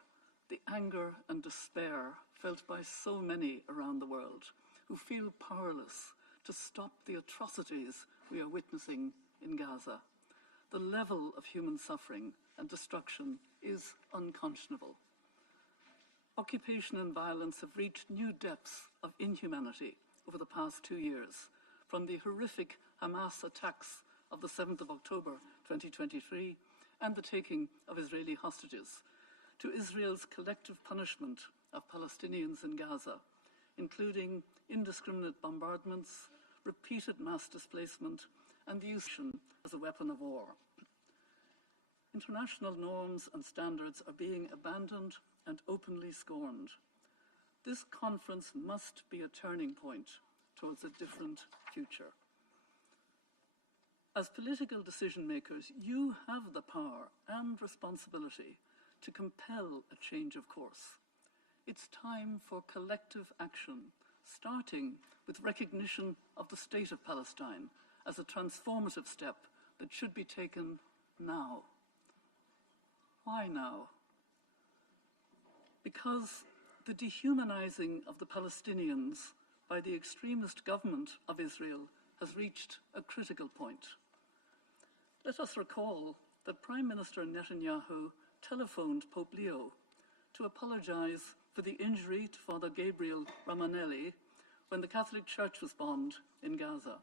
the anger and despair felt by so many around the world who feel powerless to stop the atrocities we are witnessing in Gaza. The level of human suffering and destruction is unconscionable. Occupation and violence have reached new depths of inhumanity over the past 2 years, from the horrific Hamas attacks of the 7th of October 2023 and the taking of Israeli hostages, to Israel's collective punishment of Palestinians in Gaza, including indiscriminate bombardments, repeated mass displacement, and the use as a weapon of war. International norms and standards are being abandoned and openly scorned. This conference must be a turning point towards a different future. As political decision makers, you have the power and responsibility to compel a change of course. It's time for collective action, starting with recognition of the state of Palestine as a transformative step that should be taken now. Why now? Because the dehumanizing of the Palestinians by the extremist government of Israel has reached a critical point. Let us recall that Prime Minister Netanyahu telephoned Pope Leo to apologize for the injury to Father Gabriel Ramanelli when the Catholic Church was bombed in Gaza.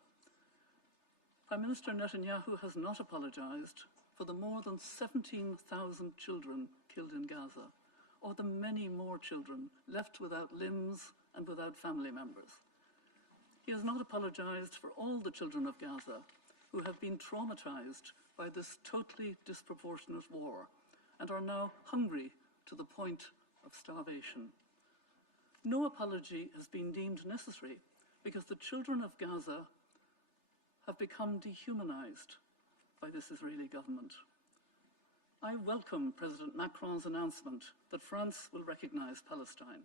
Prime Minister Netanyahu has not apologized for the more than 17,000 children killed in Gaza, or the many more children left without limbs and without family members. He has not apologized for all the children of Gaza who have been traumatized by this totally disproportionate war and are now hungry to the point of starvation. No apology has been deemed necessary because the children of Gaza have become dehumanized by this Israeli government. I welcome President Macron's announcement that France will recognize Palestine.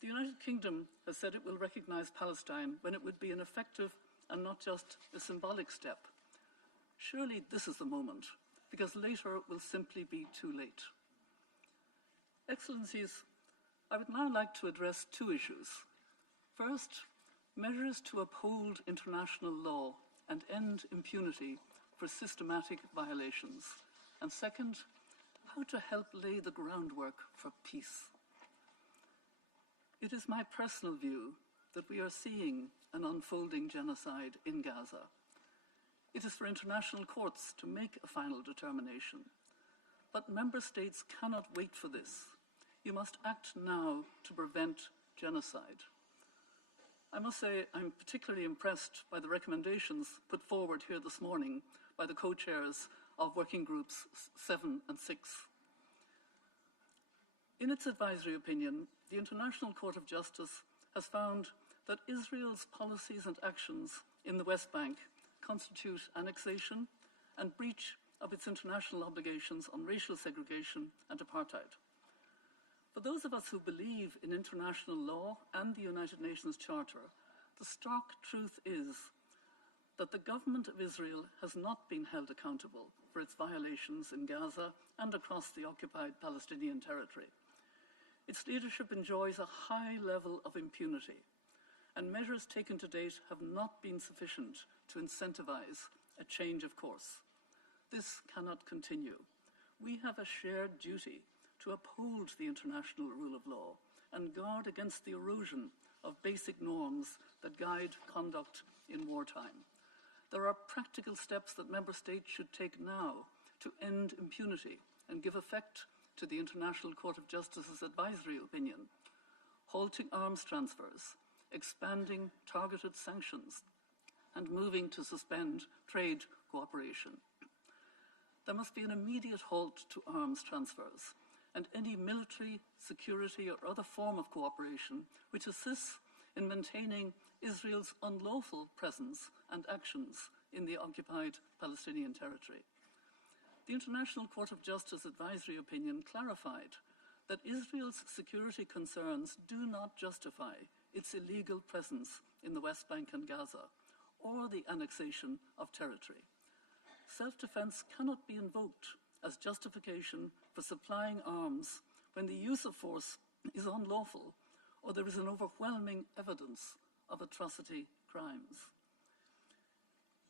The United Kingdom has said it will recognize Palestine when it would be an effective and not just a symbolic step. Surely this is the moment, because later it will simply be too late. Excellencies, I would now like to address two issues. First, measures to uphold international law and end impunity for systematic violations. And second, how to help lay the groundwork for peace. It is my personal view that we are seeing an unfolding genocide in Gaza. It is for international courts to make a final determination. But member states cannot wait for this. You must act now to prevent genocide. I must say I'm particularly impressed by the recommendations put forward here this morning by the co-chairs of Working Groups 7 and 6. In its advisory opinion, the International Court of Justice has found that Israel's policies and actions in the West Bank constitute annexation and breach of its international obligations on racial segregation and apartheid. For those of us who believe in international law and the United Nations Charter, the stark truth is that the government of Israel has not been held accountable for its violations in Gaza and across the occupied Palestinian territory. Its leadership enjoys a high level of impunity, and measures taken to date have not been sufficient to incentivize a change of course. This cannot continue. We have a shared duty to uphold the international rule of law and guard against the erosion of basic norms that guide conduct in wartime. There are practical steps that member states should take now to end impunity and give effect to the International Court of Justice's advisory opinion, halting arms transfers, expanding targeted sanctions, and moving to suspend trade cooperation. There must be an immediate halt to arms transfers and any military, security, or other form of cooperation which assists in maintaining Israel's unlawful presence and actions in the occupied Palestinian territory. The International Court of Justice advisory opinion clarified that Israel's security concerns do not justify its illegal presence in the West Bank and Gaza or the annexation of territory. Self-defense cannot be invoked as justification for supplying arms when the use of force is unlawful or there is an overwhelming evidence of atrocity crimes.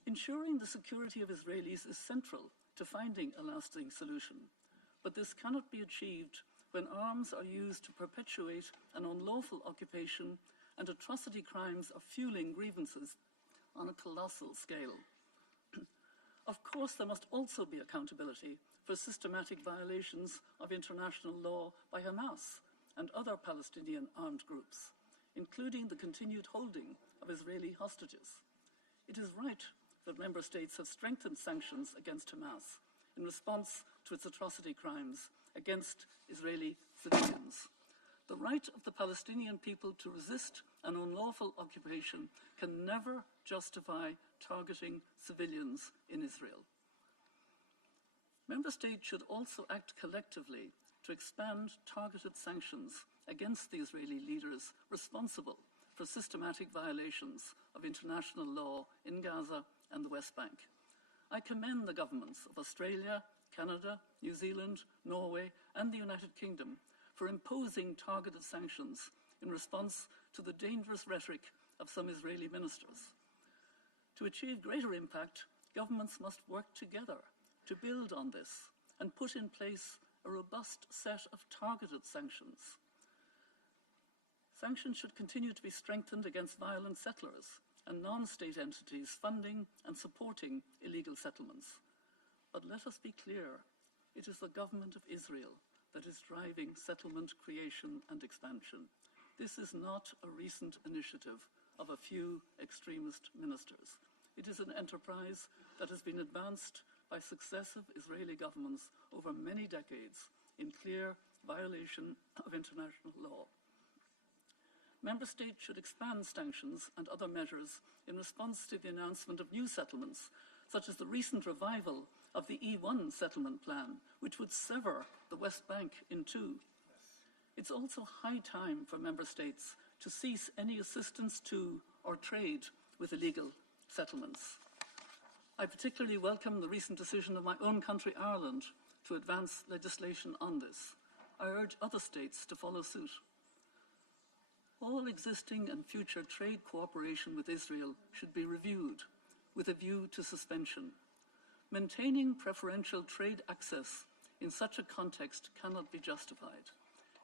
Ensuring the security of Israelis is central to finding a lasting solution, but this cannot be achieved when arms are used to perpetuate an unlawful occupation and atrocity crimes are fueling grievances on a colossal scale. Of course, there must also be accountability for systematic violations of international law by Hamas and other Palestinian armed groups, including the continued holding of Israeli hostages. It is right that member states have strengthened sanctions against Hamas in response to its atrocity crimes against Israeli civilians. The right of the Palestinian people to resist an unlawful occupation can never justify targeting civilians in Israel. Member states should also act collectively to expand targeted sanctions against the Israeli leaders responsible for systematic violations of international law in Gaza and the West Bank. I commend the governments of Australia, Canada, New Zealand, Norway, and the United Kingdom for imposing targeted sanctions in response to the dangerous rhetoric of some Israeli ministers. To achieve greater impact, governments must work together to build on this and put in place a robust set of targeted sanctions. Sanctions should continue to be strengthened against violent settlers and non-state entities funding and supporting illegal settlements. But let us be clear, it is the government of Israel that is driving settlement creation and expansion. This is not a recent initiative of a few extremist ministers. It is an enterprise that has been advanced by successive Israeli governments over many decades in clear violation of international law. Member states should expand sanctions and other measures in response to the announcement of new settlements, such as the recent revival of the E1 settlement plan, which would sever the West Bank in two. It's also high time for member states to cease any assistance to or trade with illegal settlements. I particularly welcome the recent decision of my own country, Ireland, to advance legislation on this. I urge other states to follow suit. All existing and future trade cooperation with Israel should be reviewed with a view to suspension. Maintaining preferential trade access in such a context cannot be justified.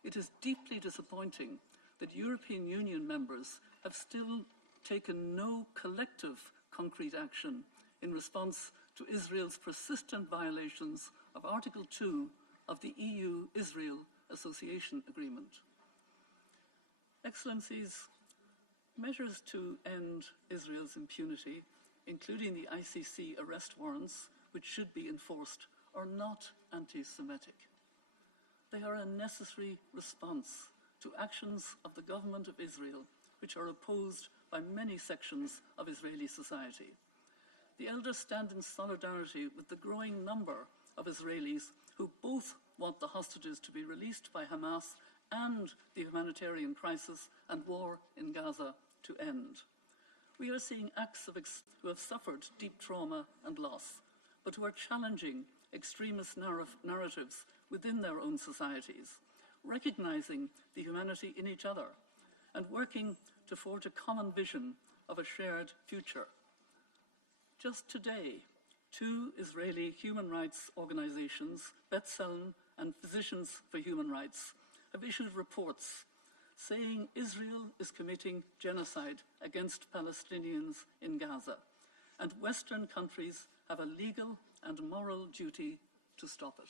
It is deeply disappointing that European Union members have still taken no collective concrete action in response to Israel's persistent violations of Article 2 of the EU-Israel Association Agreement. Excellencies, measures to end Israel's impunity, including the ICC arrest warrants, which should be enforced, are not anti-Semitic. They are a necessary response to actions of the government of Israel, which are opposed by many sections of Israeli society. The elders stand in solidarity with the growing number of Israelis who both want the hostages to be released by Hamas and the humanitarian crisis and war in Gaza to end. We are seeing acts of who have suffered deep trauma and loss, but who are challenging extremist narratives within their own societies, recognizing the humanity in each other, and working to forge a common vision of a shared future. Just today, 2 Israeli human rights organizations, B'Tselem and Physicians for Human Rights, have issued reports saying Israel is committing genocide against Palestinians in Gaza, and Western countries have a legal and moral duty to stop it.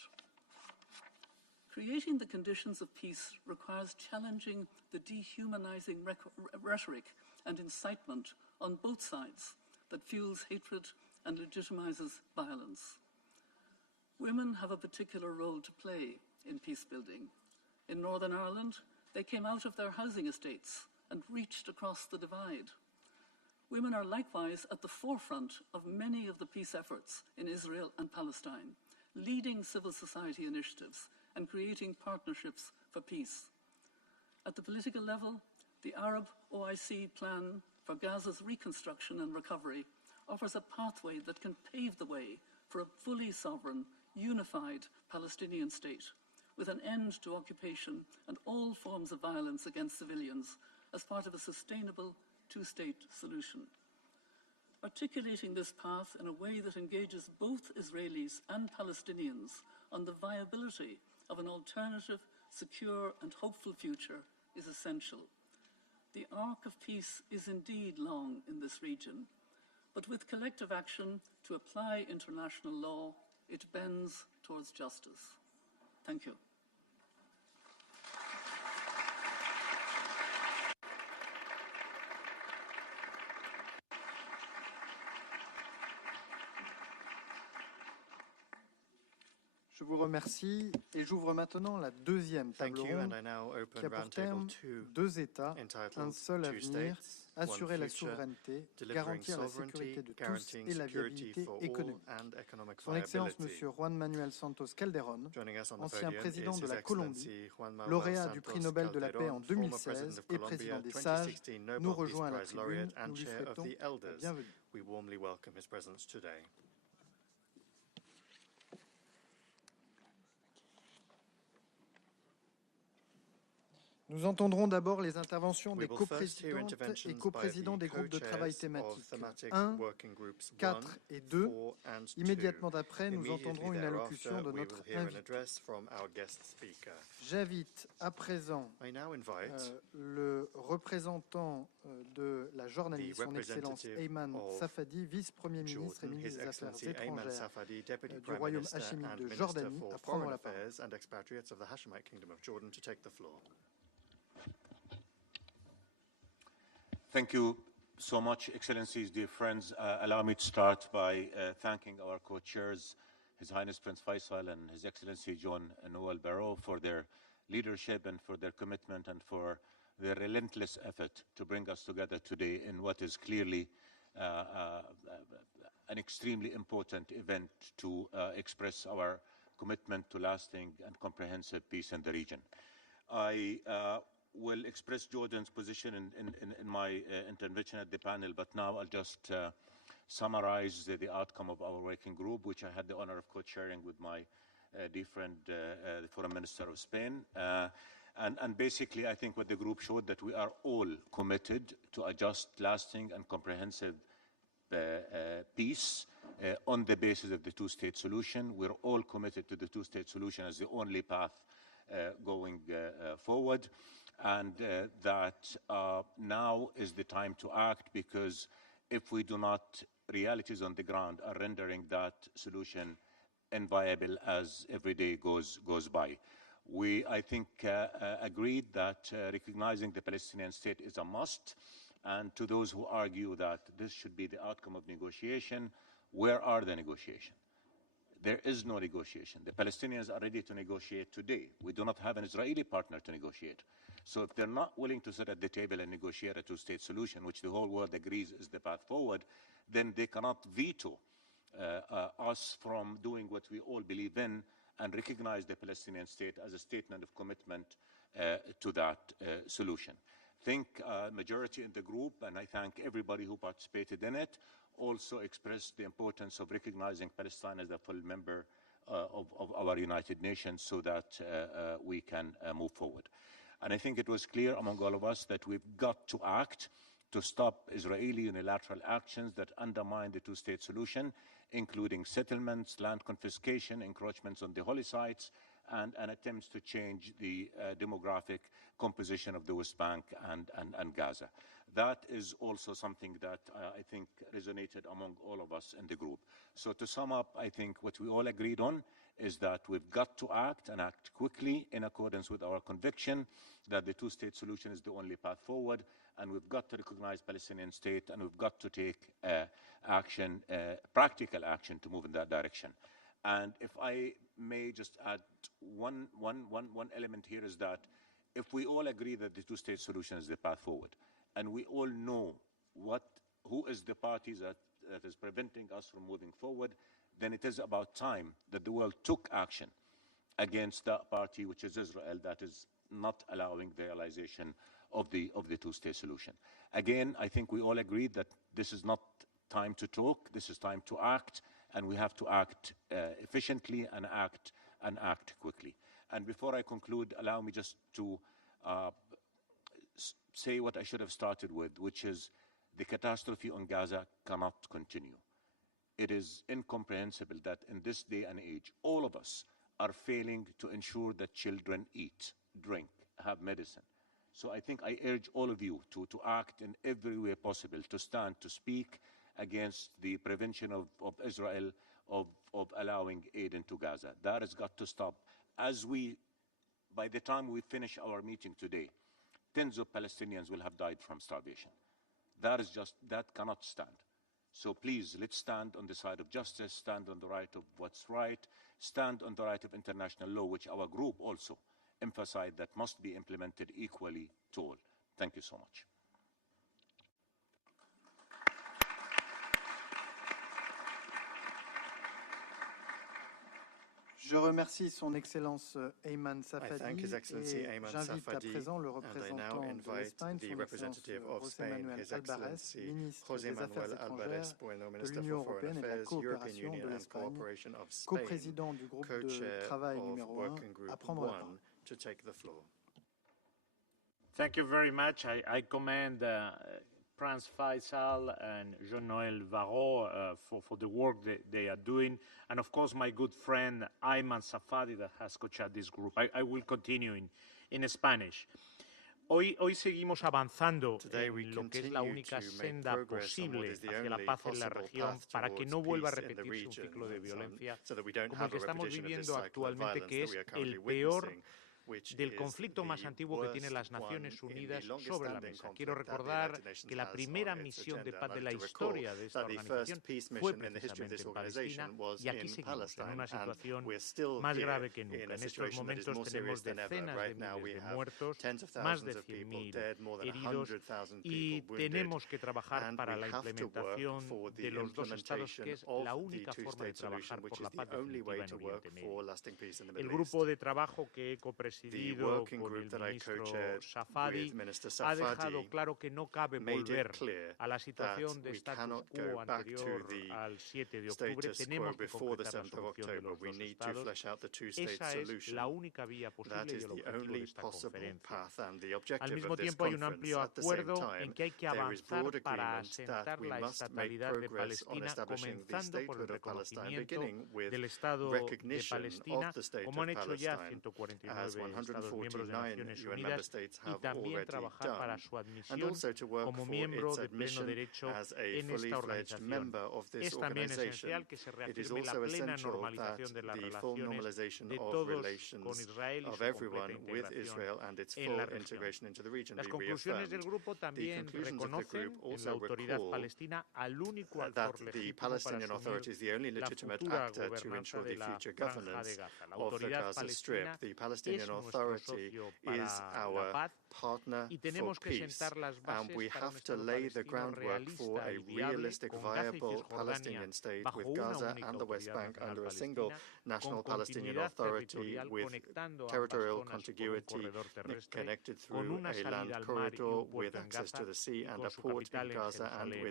Creating the conditions of peace requires challenging the dehumanizing rhetoric and incitement on both sides that fuels hatred and legitimizes violence. Women have a particular role to play in peace building. In Northern Ireland, they came out of their housing estates and reached across the divide. Women are likewise at the forefront of many of the peace efforts in Israel and Palestine, leading civil society initiatives and creating partnerships for peace. At the political level, the Arab OIC plan for Gaza's reconstruction and recovery offers a pathway that can pave the way for a fully sovereign, unified Palestinian state, with an end to occupation and all forms of violence against civilians as part of a sustainable two-state solution. Articulating this path in a way that engages both Israelis and Palestinians on the viability of an alternative, secure and hopeful future is essential. The arc of peace is indeed long in this region, but with collective action to apply international law, it bends towards justice. Thank you. Je vous remercie et j'ouvre maintenant la deuxième table ronde qui a pour thème deux États, un seul avenir, assurer la souveraineté, garantir la sécurité de tous et la viabilité économique. Son Excellence M. Juan Manuel Santos Calderón, ancien président de la Colombie, lauréat du prix Nobel de la paix en 2016 et président des Sages, nous rejoint à la tribune. Nous lui souhaitons la bienvenue. Nous entendrons d'abord les interventions des coprésidentes et coprésidents des groupes de travail thématiques 1, 4 et 2. Immédiatement après, nous entendrons une allocution de notre invité. J'invite à présent le représentant de la Jordanie, son Excellence Ayman Safadi, vice-premier ministre et ministre des Affaires étrangères du Royaume hachémite de Jordanie, à prendre la parole. Thank you so much, Excellencies, dear friends. Allow me to start by thanking our co-chairs, His Highness Prince Faisal and His Excellency John Noel Barrow, for their leadership and for their commitment and for their relentless effort to bring us together today in what is clearly an extremely important event to express our commitment to lasting and comprehensive peace in the region. I will express Jordan's position in my intervention at the panel, but now I'll just summarize the outcome of our working group, which I had the honor of co-chairing with my dear friend, the Foreign Minister of Spain. And basically, I think what the group showed that we are all committed to a just, lasting, and comprehensive peace on the basis of the two-state solution. We're all committed to the two-state solution as the only path going forward. And that now is the time to act, because if we do not, realities on the ground are rendering that solution inviable as every day goes by. We, I think, agreed that recognizing the Palestinian state is a must, and to those who argue that this should be the outcome of negotiation, where are the negotiations? There is no negotiation. The Palestinians are ready to negotiate today. We do not have an Israeli partner to negotiate. So if they're not willing to sit at the table and negotiate a two-state solution, which the whole world agrees is the path forward, then they cannot veto us from doing what we all believe in and recognize the Palestinian state as a statement of commitment to that solution. I think majority in the group, and I thank everybody who participated in it, also expressed the importance of recognizing Palestine as a full member of our United Nations so that we can move forward. And I think it was clear among all of us that we've got to act to stop Israeli unilateral actions that undermine the two-state solution, including settlements, land confiscation, encroachments on the holy sites, and attempts to change the demographic composition of the West Bank and Gaza. That is also something that I think resonated among all of us in the group. So to sum up, I think what we all agreed on is that we've got to act and act quickly in accordance with our conviction that the two-state solution is the only path forward, and we've got to recognize Palestinian state, and we've got to take action, practical action to move in that direction. And if I may just add one element here is that if we all agree that the two-state solution is the path forward, and we all know who is the party that is preventing us from moving forward, then it is about time that the world took action against that party, which is Israel, that is not allowing the realization of the two-state solution. Again, I think we all agree that this is not time to talk, this is time to act, and we have to act efficiently and act quickly. And before I conclude, allow me just to say what I should have started with, which is the catastrophe on Gaza cannot continue. It is incomprehensible that in this day and age, all of us are failing to ensure that children eat, drink, have medicine. So I think I urge all of you to act in every way possible, to stand, to speak against the prevention of Israel of allowing aid into Gaza. That has got to stop. By the time we finish our meeting today, tens of Palestinians will have died from starvation. That cannot stand. So please, let's stand on the side of justice, stand on the right of what's right, stand on the right of international law, which our group also emphasized that must be implemented equally to all. Thank you so much. Je remercie son Excellence Ayman Safadi et j'invite à présent le représentant de l'Espagne, son Excellence José Manuel Alvarez, ministre des Affaires étrangères de l'Union européenne et de la coopération de l'Espagne, coprésident du groupe de travail numéro 1, à prendre la parole. Thank you very much. I commend Franz Faisal and Jean-Noël Varro for the work they are doing, and of course my good friend Ayman Safadi that has co-chaired this group. I will continue in Spanish. Hoy seguimos avanzando en lo que es la única senda posible hacia la paz en la región para que no vuelva a repetirse un ciclo de violencia como el que estamos viviendo actualmente, que es el peor del conflicto más antiguo que tienen las Naciones Unidas sobre la mesa. Quiero recordar que la primera misión de paz de la historia de esta organización fue precisamente en Palestina, y aquí seguimos en una situación más grave que nunca. En estos momentos tenemos decenas de miles de muertos, más de 100.000 heridos, y tenemos que trabajar para la implementación de los dos estados, que es la única forma de trabajar por la paz definitiva en Oriente Medio. El grupo de trabajo que he copresidido con el ministro Safadi ha dejado claro que no cabe volver a la situación de status quo anterior al 7 de octubre. Tenemos que concretar la solución de los dos estados. Esa es la única vía posible y el objetivo de esta conferencia. Al mismo tiempo hay un amplio acuerdo en que hay que avanzar para asentar la estabilidad de Palestina, comenzando por el reconocimiento del Estado de Palestina, como han hecho ya 149 Estados miembros de Naciones Unidas, y también trabajar para su admisión como miembro de pleno derecho en esta organización. Es también esencial que se reafirme la plena normalización de las relaciones de todos con Israel y su completa integración en la región. Las conclusiones del grupo también reconocen en la autoridad palestina al único actor legítimo para asumir la futura gobernanza de la Franja de Gaza. La autoridad palestina es nuestro socio para la paz y tenemos que sentar las bases para un Estado palestino realista y viable con Gaza y Cisjordania bajo una única autoridad nacional palestina, con continuidad territorial, conectando a ambas zonas por un corredor terrestre, con una salida al mar y un puerto en Gaza y con su capital en Jerusalén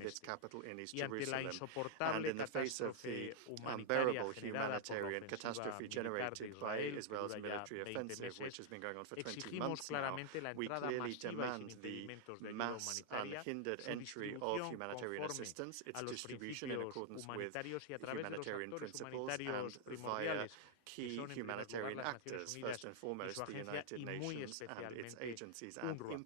Este. Y ante la insoportable catástrofe humanitaria generada por la ofensiva militar de Israel, que dura ya 20 meses, exigimos claramente la entrada masiva y sin impedimentos de ayuda humanitaria, su distribución conforme a los principios humanitarios y a través de los actores humanitarios primordiales, que son en primer lugar las Naciones Unidas y su agencia, y muy especialmente UNRWA.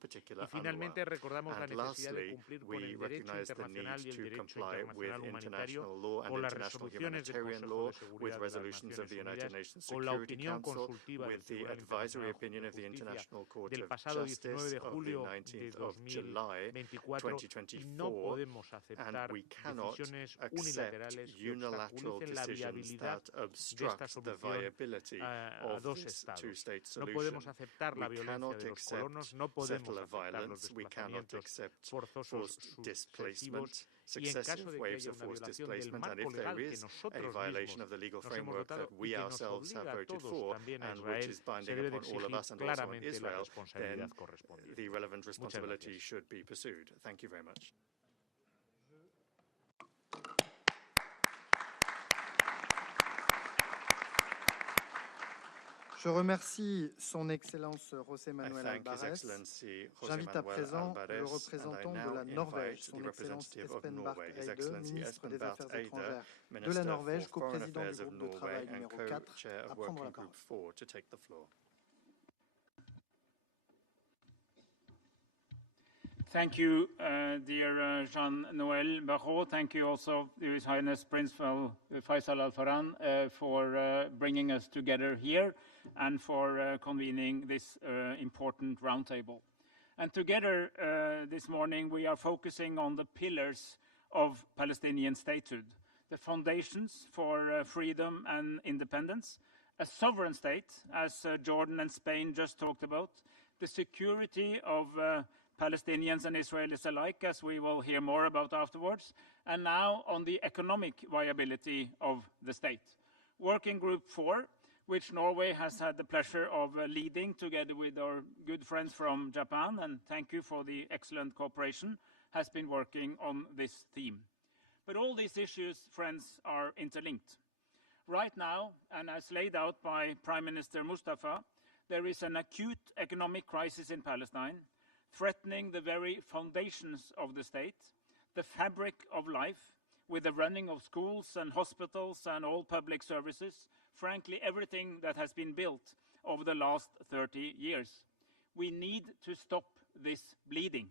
Y finalmente recordamos la necesidad de cumplir con el derecho internacional y el derecho internacional humanitario, con las resoluciones del Consejo de Seguridad de las Naciones Unidas, con la opinión consultiva del Tribunal Internacional de Justicia del pasado 19 de julio de 2024, y no podemos aceptar decisiones unilaterales que obstaculicen la viabilidad de esta solución a dos estados. No podemos aceptar la violencia de los colonos, no podemos aceptar los desplazamientos forzosos sucesivos, successive waves of forced displacement, and if there is a violation of the legal framework that we ourselves have voted for, and which is binding upon all of us and also on Israel, then the relevant responsibility should be pursued. Thank you very much. Je remercie son Excellence José Manuel Alvarez. J'invite à présent le représentant de la Norvège, son Excellence Espen Barth Eide, ministre des Affaires étrangères de la Norvège, coprésident du groupe de travail numéro 4, à prendre la parole. Thank you, dear Jean-Noël Barrot. Thank you also, His Highness Prince Faisal Al Farhan, for bringing us together here and for convening this important roundtable. And together this morning we are focusing on the pillars of Palestinian statehood, the foundations for freedom and independence, a sovereign state, as Jordan and Spain just talked about, the security of Palestinians and Israelis alike, as we will hear more about afterwards, and now on the economic viability of the state. Working Group 4, which Norway has had the pleasure of leading together with our good friends from Japan, and thank you for the excellent cooperation, has been working on this theme. But all these issues, friends, are interlinked. Right now, and as laid out by Prime Minister Mustafa, there is an acute economic crisis in Palestine, threatening the very foundations of the state, the fabric of life, with the running of schools and hospitals and all public services, frankly, everything that has been built over the last 30 years. We need to stop this bleeding.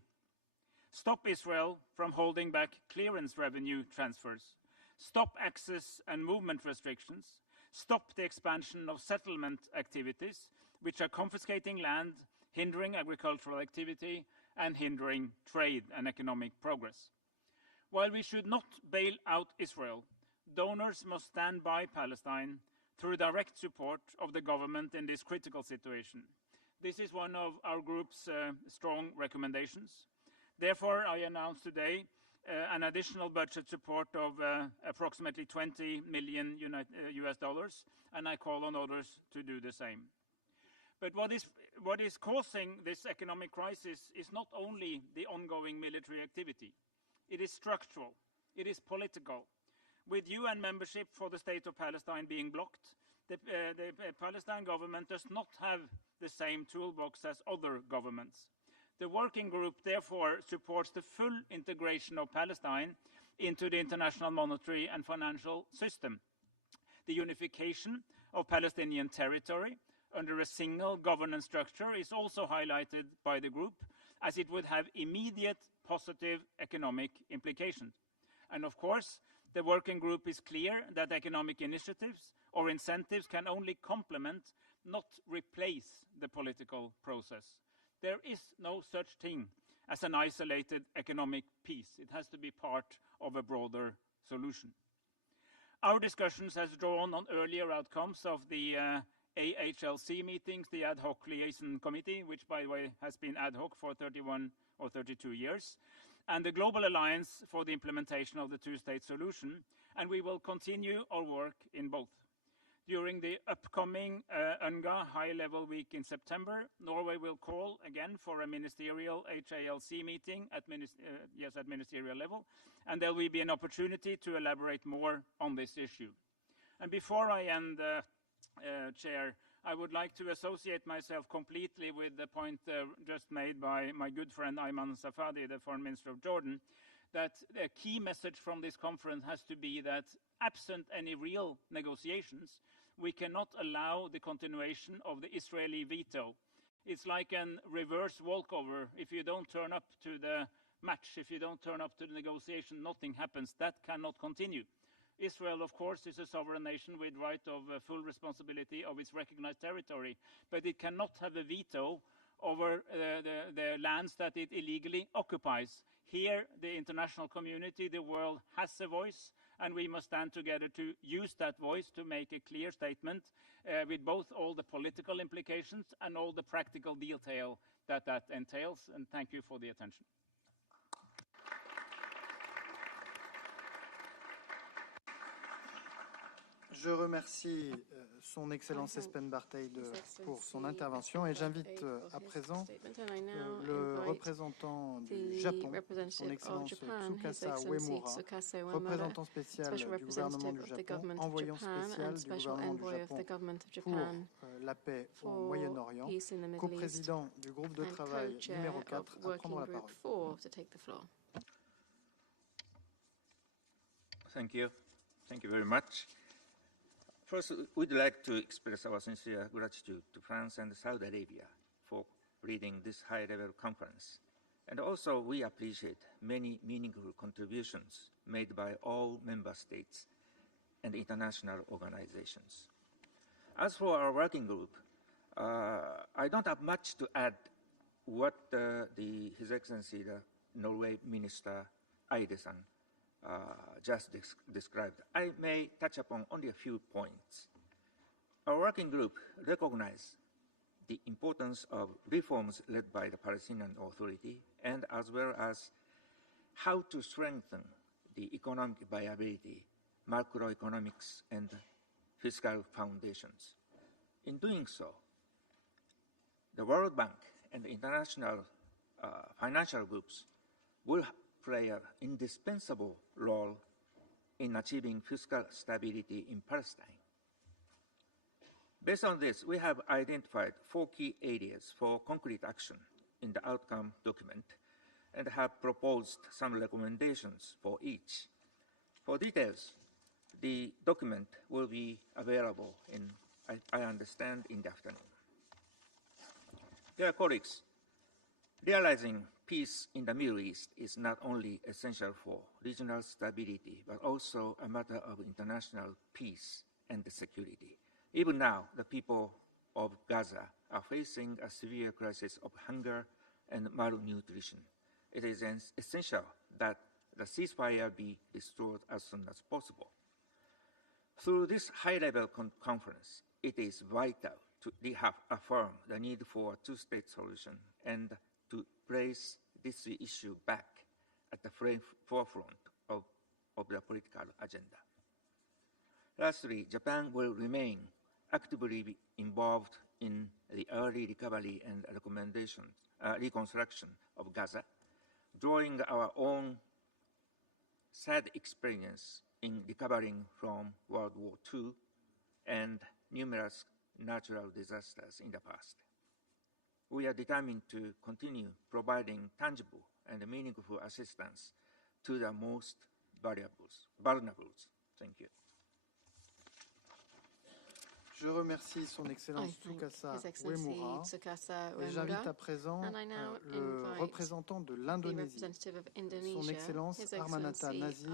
Stop Israel from holding back clearance revenue transfers. Stop access and movement restrictions. Stop the expansion of settlement activities, which are confiscating land, hindering agricultural activity, and hindering trade and economic progress. While we should not bail out Israel, donors must stand by Palestine through direct support of the government in this critical situation. This is one of our group's strong recommendations. Therefore, I announce today an additional budget support of approximately $20 million US dollars, and I call on others to do the same. But what is causing this economic crisis is not only the ongoing military activity. It is structural. It is political. With UN membership for the State of Palestine being blocked, the Palestine government does not have the same toolbox as other governments. The working group therefore supports the full integration of Palestine into the international monetary and financial system, the unification of Palestinian territory under a single governance structure is also highlighted by the group, as it would have immediate positive economic implications. And of course, the working group is clear that economic initiatives or incentives can only complement, not replace, the political process. There is no such thing as an isolated economic peace. It has to be part of a broader solution. Our discussions has drawn on earlier outcomes of the AHLC meetings, the Ad Hoc Liaison Committee, which, by the way, has been ad hoc for 31 or 32 years, and the Global Alliance for the Implementation of the Two-State Solution, and we will continue our work in both. During the upcoming UNGA High-Level Week in September, Norway will call again for a ministerial HALC meeting at ministerial level, and there will be an opportunity to elaborate more on this issue. And before I end, Chair, I would like to associate myself completely with the point just made by my good friend Ayman Safadi, the Foreign Minister of Jordan, that a key message from this conference has to be that absent any real negotiations, we cannot allow the continuation of the Israeli veto. It's like a reverse walkover. If you don't turn up to the match, if you don't turn up to the negotiation, nothing happens. That cannot continue. Israel, of course, is a sovereign nation with right of full responsibility of its recognized territory, but it cannot have a veto over the lands that it illegally occupies. Here, the international community, the world, has a voice, and we must stand together to use that voice to make a clear statement with both all the political implications and all the practical detail that entails. And thank you for the attention. Je remercie son Excellence Espen Bartheid pour son intervention et j'invite à présent le représentant du Japon, son Excellence Tsukasa Uemura, représentant spécial du gouvernement du Japon, envoyant spécial du gouvernement du Japon pour la paix au Moyen-Orient, coprésident du groupe de travail numéro 4, à prendre la parole. Thank you. Thank you very much. First, we'd like to express our sincere gratitude to France and Saudi Arabia for leading this high-level conference. And also, we appreciate many meaningful contributions made by all member states and international organizations. As for our working group, I don't have much to add what His Excellency, the Norway Minister Eide-san, just described. I may touch upon only a few points. Our working group recognizes the importance of reforms led by the Palestinian Authority and as well as how to strengthen the economic viability, macroeconomics, and fiscal foundations. In doing so, the World Bank and the international financial groups will play an indispensable role in achieving fiscal stability in Palestine. Based on this, we have identified 4 key areas for concrete action in the outcome document and have proposed some recommendations for each. For details, the document will be available I understand, in the afternoon. Dear colleagues, realizing peace in the Middle East is not only essential for regional stability, but also a matter of international peace and security. Even now, the people of Gaza are facing a severe crisis of hunger and malnutrition. It is essential that the ceasefire be restored as soon as possible. Through this high-level conference, it is vital to reaffirm the need for a two-state solution and to place this issue back at the forefront of the political agenda. Lastly, Japan will remain actively involved in the early recovery and reconstruction of Gaza, drawing our own sad experience in recovering from World War II and numerous natural disasters in the past. We are determined to continue providing tangible and meaningful assistance to the most vulnerable. Thank you. Je remercie son Excellence Tsukasa Uemura et j'invite à présent le représentant de l'Indonésie, son Excellence Armanata Nazir,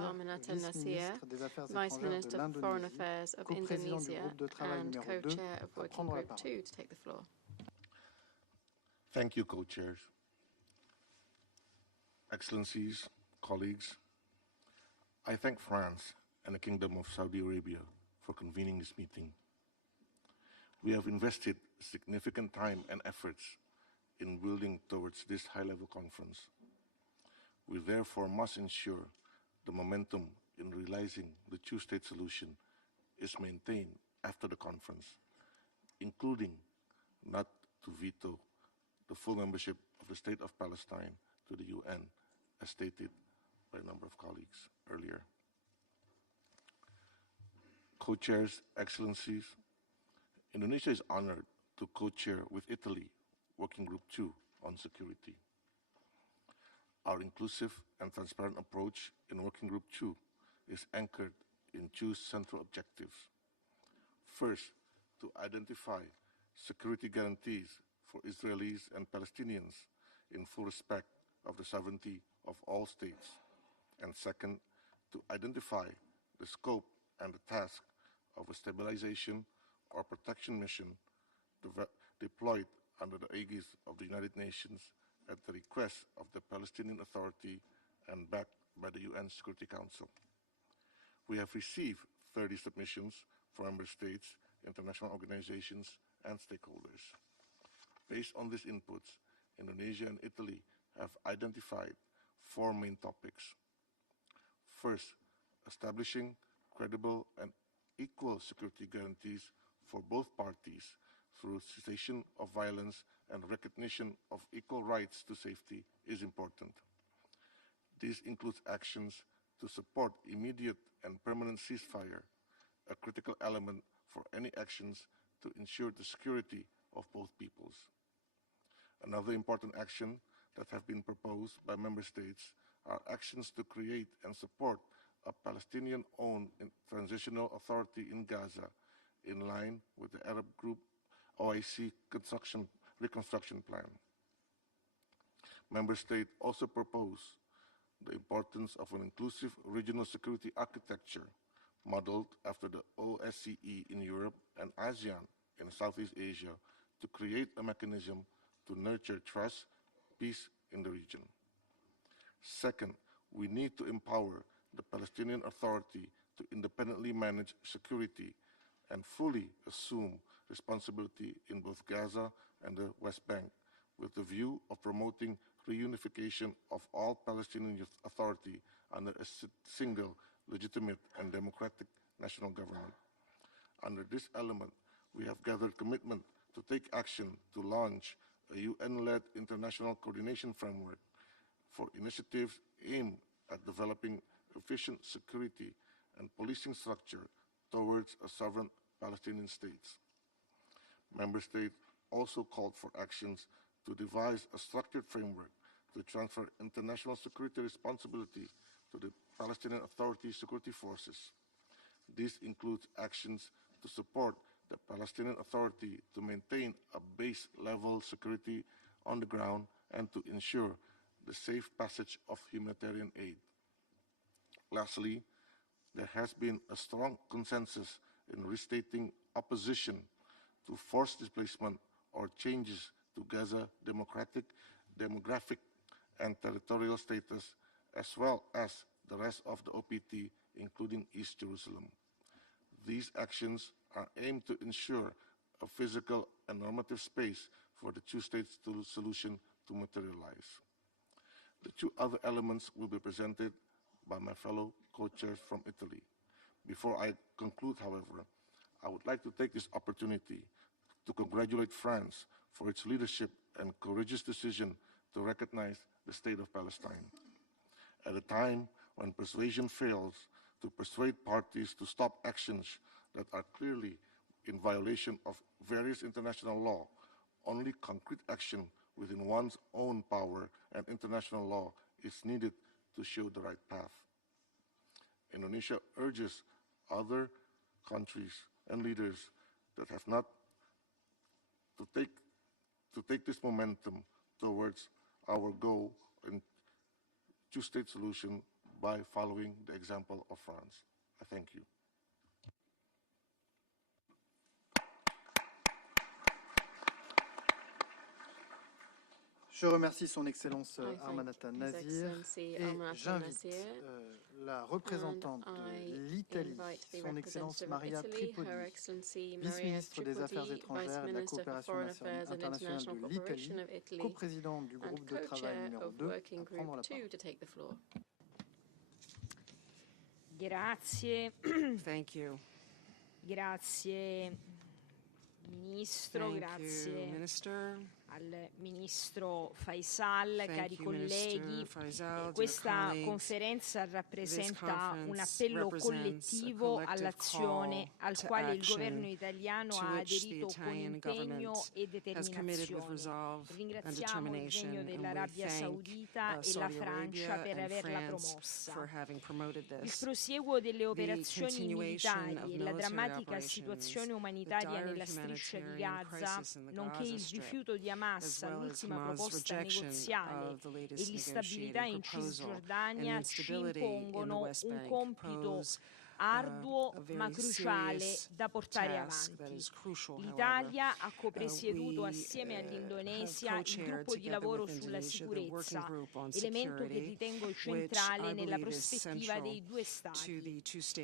vice-ministre des Affaires étrangères de l'Indonésie, coprésident du groupe de travail numéro 2, à prendre la parole. Thank you, co-chairs. Excellencies, colleagues, I thank France and the Kingdom of Saudi Arabia for convening this meeting. We have invested significant time and efforts in building towards this high-level conference. We therefore must ensure the momentum in realizing the two-state solution is maintained after the conference, including not to veto the full membership of the State of Palestine to the UN, as stated by a number of colleagues earlier. Co-chairs, Excellencies, Indonesia is honored to co-chair with Italy Working Group 2 on security. Our inclusive and transparent approach in Working Group 2 is anchored in two central objectives. First, to identify security guarantees for Israelis and Palestinians in full respect of the sovereignty of all states. And second, to identify the scope and the task of a stabilization or protection mission deployed under the aegis of the United Nations at the request of the Palestinian Authority and backed by the UN Security Council. We have received 30 submissions from member states, international organizations, and stakeholders. Based on these inputs, Indonesia and Italy have identified 4 main topics. First, establishing credible and equal security guarantees for both parties through cessation of violence and recognition of equal rights to safety is important. This includes actions to support immediate and permanent ceasefire, a critical element for any actions to ensure the security of both peoples. Another important action that have been proposed by member states are actions to create and support a Palestinian-owned transitional authority in Gaza in line with the Arab Group OIC reconstruction plan. Member states also propose the importance of an inclusive regional security architecture modeled after the OSCE in Europe and ASEAN in Southeast Asia to create a mechanism to nurture trust, peace in the region. Second, we need to empower the Palestinian Authority to independently manage security and fully assume responsibility in both Gaza and the West Bank, with the view of promoting reunification of all Palestinian Authority under a single, legitimate, and democratic national government. Under this element, we have gathered commitment to take action to launch a UN-led international coordination framework for initiatives aimed at developing efficient security and policing structure towards a sovereign Palestinian state. Member states also called for actions to devise a structured framework to transfer international security responsibility to the Palestinian Authority security forces. This includes actions to support the Palestinian Authority to maintain a base-level security on the ground and to ensure the safe passage of humanitarian aid. Lastly, there has been a strong consensus in restating opposition to forced displacement or changes to Gaza demographic and territorial status, as well as the rest of the OPT, including East Jerusalem. These actions are aimed to ensure a physical and normative space for the two-state solution to materialize. The two other elements will be presented by my fellow co-chairs from Italy. Before I conclude, however, I would like to take this opportunity to congratulate France for its leadership and courageous decision to recognize the State of Palestine. At a time when persuasion fails to persuade parties to stop actions that are clearly in violation of various international law, only concrete action within one's own power and international law is needed to show the right path. Indonesia urges other countries and leaders that have not to take this momentum towards our goal in two-state solution by following the example of France. I thank you. Je remercie son Excellence Armanata Nazir et j'invite la représentante de l'Italie, son Excellence Maria Tripodi, vice-ministre des Affaires étrangères et de la coopération internationale de l'Italie, coprésidente du groupe de travail numéro 2, à prendre la parole. Grazie. Thank you. Grazie Ministro, grazie Minister. Al Ministro Faisal, cari colleghi, questa conferenza rappresenta un appello collettivo all'azione al quale il governo italiano ha aderito con impegno e determinazione. Ringraziamo il Regno dell'Arabia Saudita e la Francia per averla promossa. Il prosieguo delle operazioni militari e la drammatica situazione umanitaria nella striscia di Gaza, nonché il rifiuto di Hamas all'ultima proposta negoziale e l'instabilità in Cisgiordania ci impongono un compito arduo ma cruciale da portare avanti. L'Italia ha copresieduto assieme all'Indonesia il gruppo di lavoro sulla sicurezza, elemento che ritengo centrale nella prospettiva dei due Stati.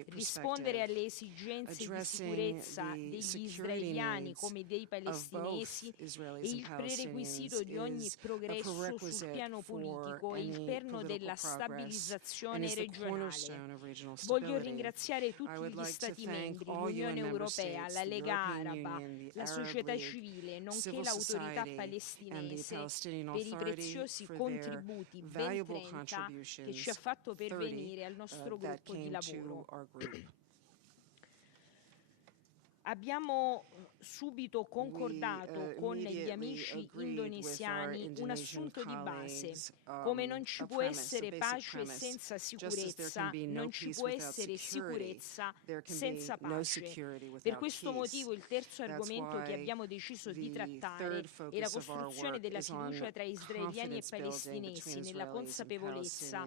Rispondere alle esigenze di sicurezza degli israeliani come dei palestinesi è il prerequisito di ogni progresso sul piano politico e il perno della stabilizzazione regionale. Voglio ringraziare ringraziare tutti gli Stati membri, l'Unione Europea, la Lega Araba, la società civile, nonché l'autorità palestinese per i preziosi contributi ben 30 che ci ha fatto pervenire al nostro gruppo di lavoro. Abbiamo subito concordato con gli amici indonesiani un assunto di base: come non ci può essere pace senza sicurezza, non ci può essere sicurezza senza pace. Per questo motivo il terzo argomento che abbiamo deciso di trattare è la costruzione della fiducia tra israeliani e palestinesi, nella consapevolezza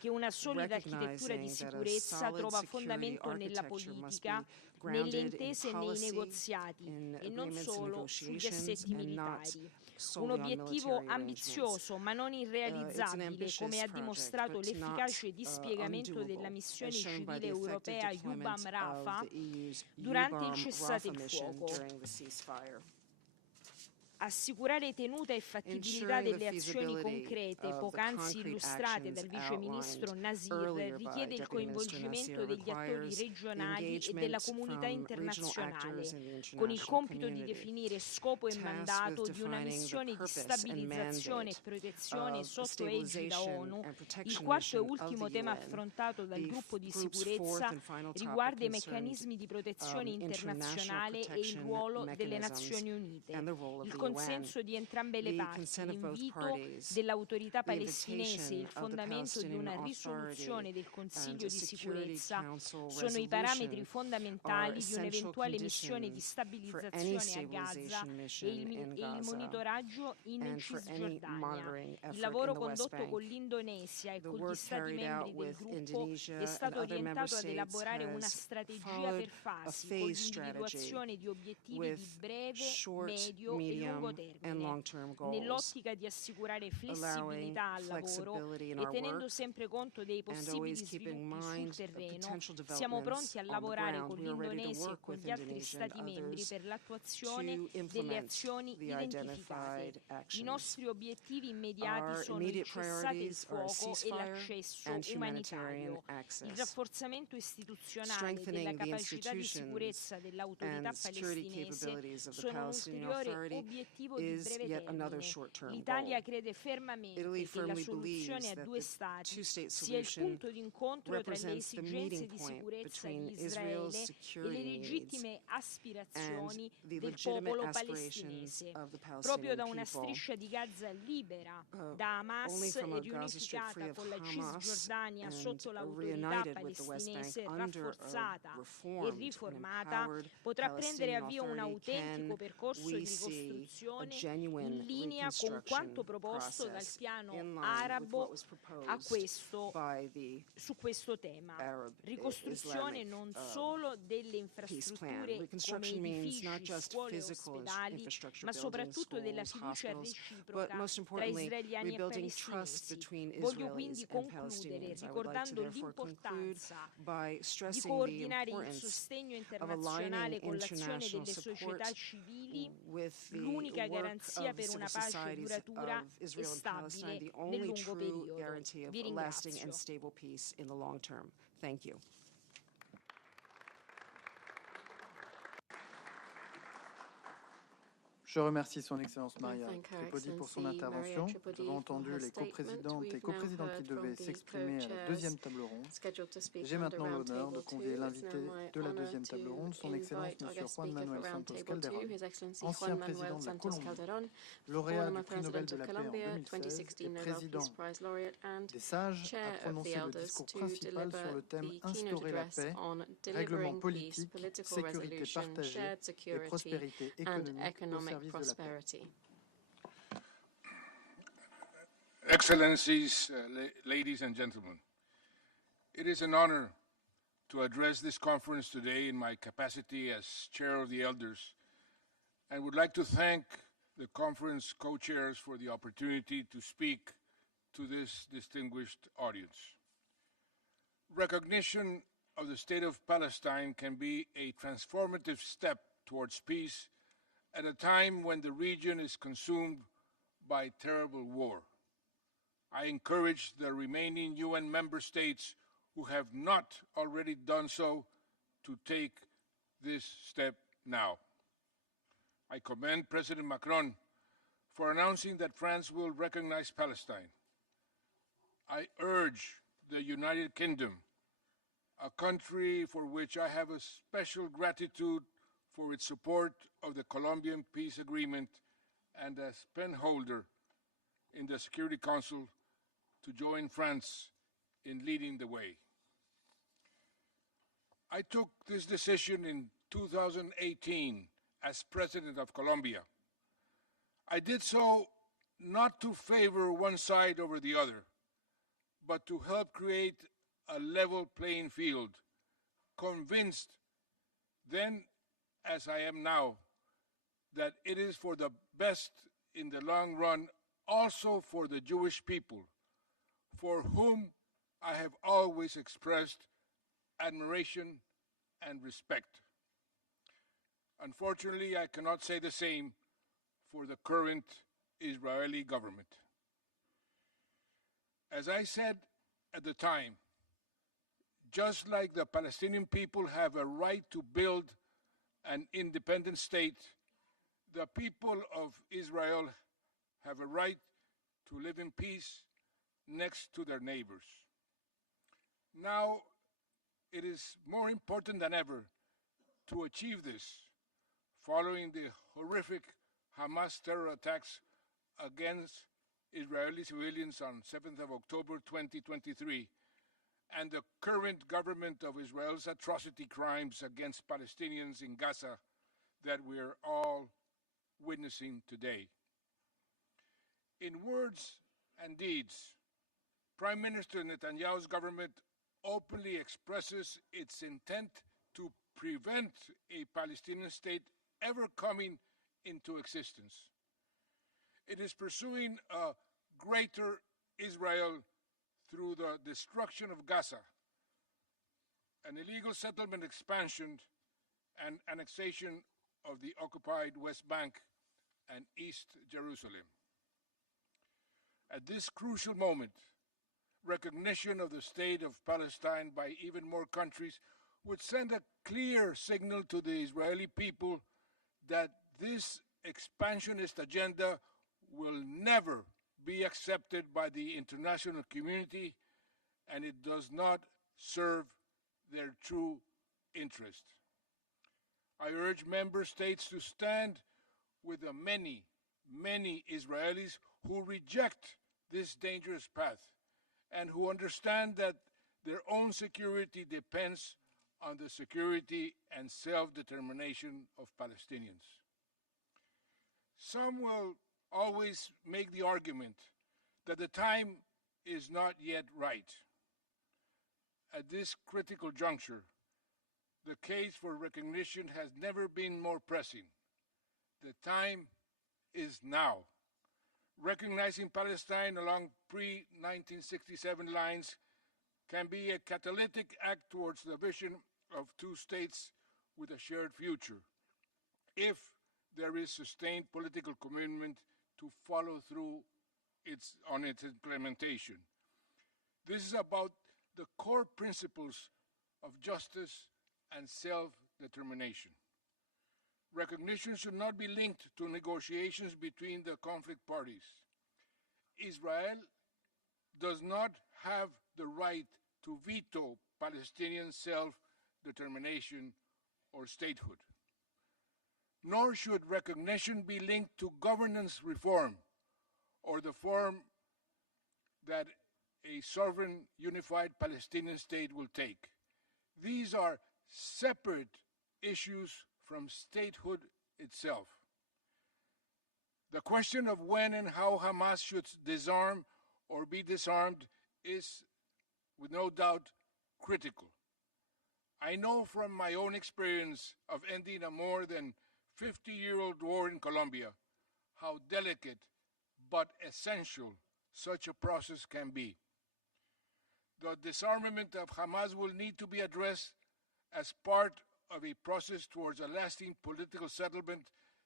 che una solida architettura di sicurezza trova fondamento nella politica, nelle intese e nei negoziati e non solo sugli assetti militari. Un obiettivo ambizioso ma non irrealizzabile, come ha dimostrato l'efficace dispiegamento della missione civile europea Yubam Rafah durante il cessate il fuoco. Assicurare tenuta e fattibilità delle azioni concrete poc'anzi illustrate dal vice ministro Nasir richiede il coinvolgimento degli attori regionali e della comunità internazionale, con il compito di definire scopo e mandato di una missione di stabilizzazione e protezione sotto egida ONU. Il quarto e ultimo tema affrontato dal gruppo di sicurezza riguarda i meccanismi di protezione internazionale e il ruolo delle Nazioni Unite. Il consenso di entrambe le parti, l'invito dell'autorità palestinese e il fondamento di una risoluzione del Consiglio di sicurezza sono i parametri fondamentali di un'eventuale missione di stabilizzazione a Gaza e il monitoraggio in Cisgiordania. Il lavoro condotto con l'Indonesia e con gli Stati membri del gruppo è stato orientato ad elaborare una strategia per fasi, con l'individuazione di obiettivi di breve, medio e lungo termine, nell'ottica di assicurare flessibilità al lavoro e tenendo sempre conto dei possibili sviluppi sul terreno. Siamo pronti a lavorare con l'Indonesia e con gli altri Stati membri per l'attuazione delle azioni identificate. I nostri obiettivi immediati sono il cessate il fuoco e l'accesso umanitario, il rafforzamento istituzionale della capacità di sicurezza dell'autorità palestinese sono un ulteriore obiettivo di breve termine. L'Italia crede fermamente che la soluzione a due Stati sia il punto d'incontro tra le esigenze di sicurezza di Israele e le legittime aspirazioni del popolo palestinese. Proprio da una striscia di Gaza libera da Hamas e riunificata con la Cisgiordania sotto l'autorità palestinese rafforzata e riformata, potrà prendere avvio un autentico percorso di ricostruzione in linea con quanto proposto dal piano arabo su questo tema. Ricostruzione non solo delle infrastrutture come edifici, scuole e ospedali, ma soprattutto della fiducia reciproca tra israeliani e palestinesi. Voglio quindi concludere ricordando l'importanza di coordinare il sostegno internazionale con l'azione delle società civili, l'unica garanzia per una pace duratura e stabile nel lungo periodo. Vi ringrazio. Je remercie son Excellence Maria Tripodi pour son intervention. Nous avons entendu les coprésidentes et coprésidents qui devaient s'exprimer à la deuxième table ronde. J'ai maintenant l'honneur de convier l'invité de la deuxième table ronde, son Excellence M. Juan Manuel Santos Calderón, ancien président de la Colombie, lauréat du prix Nobel de la paix en 2016 et président des Sages, a prononcé le discours principal sur le thème « Instaurer la paix, règlement politique, sécurité partagée et prospérité économique au service prosperity. Excellencies, ladies and gentlemen, it is an honor to address this conference today in my capacity as Chair of the Elders, and would like to thank the conference co-chairs for the opportunity to speak to this distinguished audience. Recognition of the State of Palestine can be a transformative step towards peace at a time when the region is consumed by terrible war. I encourage the remaining UN member states who have not already done so to take this step now. I commend President Macron for announcing that France will recognize Palestine. I urge the United Kingdom, a country for which I have a special gratitude for its support of the Colombian peace agreement and as penholder in the Security Council, to join France in leading the way. I took this decision in 2018 as President of Colombia. I did so not to favor one side over the other, but to help create a level playing field, convinced then, as I am now, that it is for the best in the long run, also for the Jewish people, for whom I have always expressed admiration and respect. Unfortunately, I cannot say the same for the current Israeli government. As I said at the time, just like the Palestinian people have a right to build an independent state, the people of Israel have a right to live in peace next to their neighbors. Now, it is more important than ever to achieve this, following the horrific Hamas terror attacks against Israeli civilians on 7th of October 2023, and the current government of Israel's atrocity crimes against Palestinians in Gaza that we're all witnessing today. In words and deeds, Prime Minister Netanyahu's government openly expresses its intent to prevent a Palestinian state ever coming into existence. It is pursuing a greater Israel through the destruction of Gaza, an illegal settlement expansion and annexation of the occupied West Bank and East Jerusalem. At this crucial moment, recognition of the state of Palestine by even more countries would send a clear signal to the Israeli people that this expansionist agenda will never be accepted by the international community, and it does not serve their true interest. I urge member states to stand with the many, many Israelis who reject this dangerous path and who understand that their own security depends on the security and self-determination of Palestinians. Some will always make the argument that the time is not yet right. At this critical juncture, the case for recognition has never been more pressing. The time is now. Recognizing Palestine along pre-1967 lines can be a catalytic act towards the vision of two states with a shared future, if there is sustained political commitment to follow through on its implementation. This is about the core principles of justice and self-determination. Recognition should not be linked to negotiations between the conflict parties. Israel does not have the right to veto Palestinian self-determination or statehood. Nor should recognition be linked to governance reform or the form that a sovereign unified Palestinian state will take. These are separate issues from statehood itself. The question of when and how Hamas should disarm or be disarmed is, with no doubt, critical. I know from my own experience of ending a more than 50-year-old war in Colombia how delicate but essential such a process can be. The disarmament of Hamas will need to be addressed as part of a process towards a lasting political settlement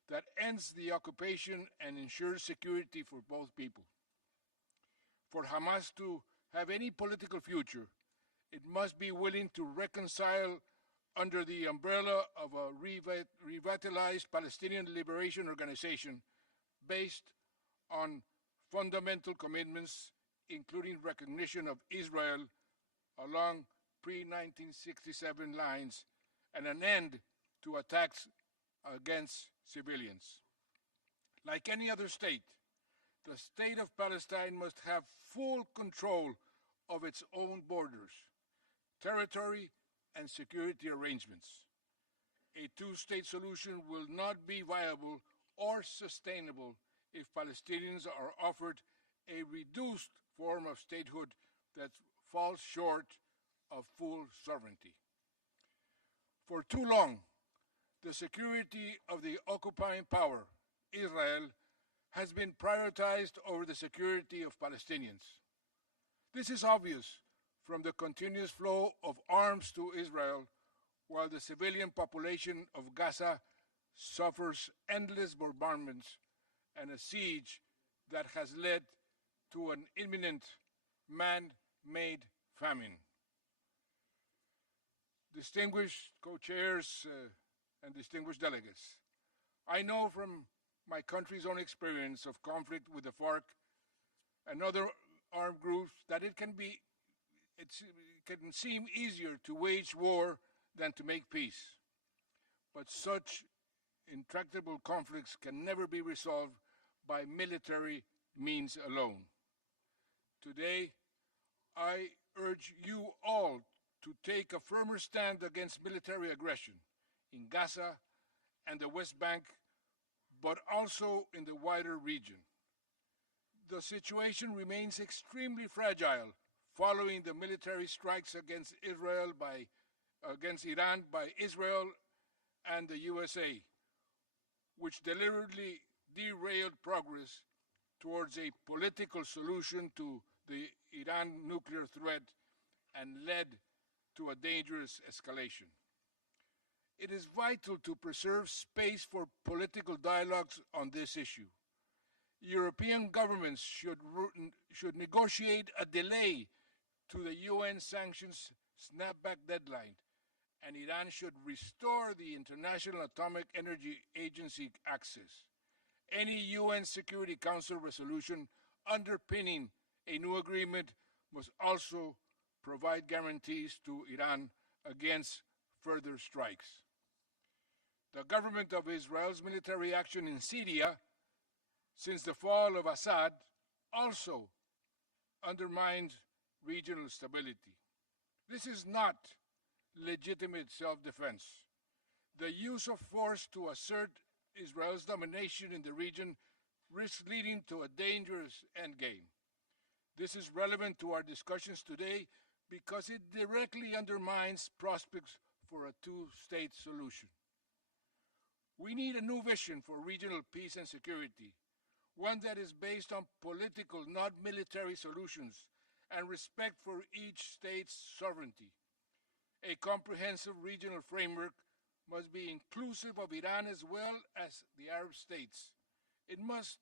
that ends the occupation and ensures security for both people. For Hamas to have any political future, It must be willing to reconcile under the umbrella of a revitalized Palestinian Liberation Organization based on fundamental commitments, including recognition of Israel along pre-1967 lines and an end to attacks against civilians. Like any other state, the state of Palestine must have full control of its own borders, territory, and security arrangements. A two-state solution will not be viable or sustainable if Palestinians are offered a reduced form of statehood that falls short of full sovereignty. For too long, the security of the occupying power, Israel, has been prioritized over the security of Palestinians. This is obvious from the continuous flow of arms to Israel, while the civilian population of Gaza suffers endless bombardments and a siege that has led to an imminent man-made famine. Distinguished co-chairs and distinguished delegates, I know from my country's own experience of conflict with the FARC and other armed groups that it can seem easier to wage war than to make peace. But such intractable conflicts can never be resolved by military means alone. Today, I urge you all to take a firmer stand against military aggression in Gaza and the West Bank, but also in the wider region. The situation remains extremely fragile following the military strikes against Iran by Israel and the USA, which deliberately derailed progress towards a political solution to the Iran nuclear threat and led to a dangerous escalation. It is vital to preserve space for political dialogues on this issue. European governments should negotiate a delay to the UN sanctions snapback deadline, and Iran should restore the International Atomic Energy Agency access. Any UN Security Council resolution underpinning a new agreement must also provide guarantees to Iran against further strikes. The government of Israel's military action in Syria since the fall of Assad also undermined regional stability. This is not legitimate self-defense. The use of force to assert Israel's domination in the region risks leading to a dangerous endgame. This is relevant to our discussions today because it directly undermines prospects for a two-state solution. We need a new vision for regional peace and security, one that is based on political, not military solutions, and respect for each state's sovereignty. A comprehensive regional framework must be inclusive of Iran as well as the Arab states. It must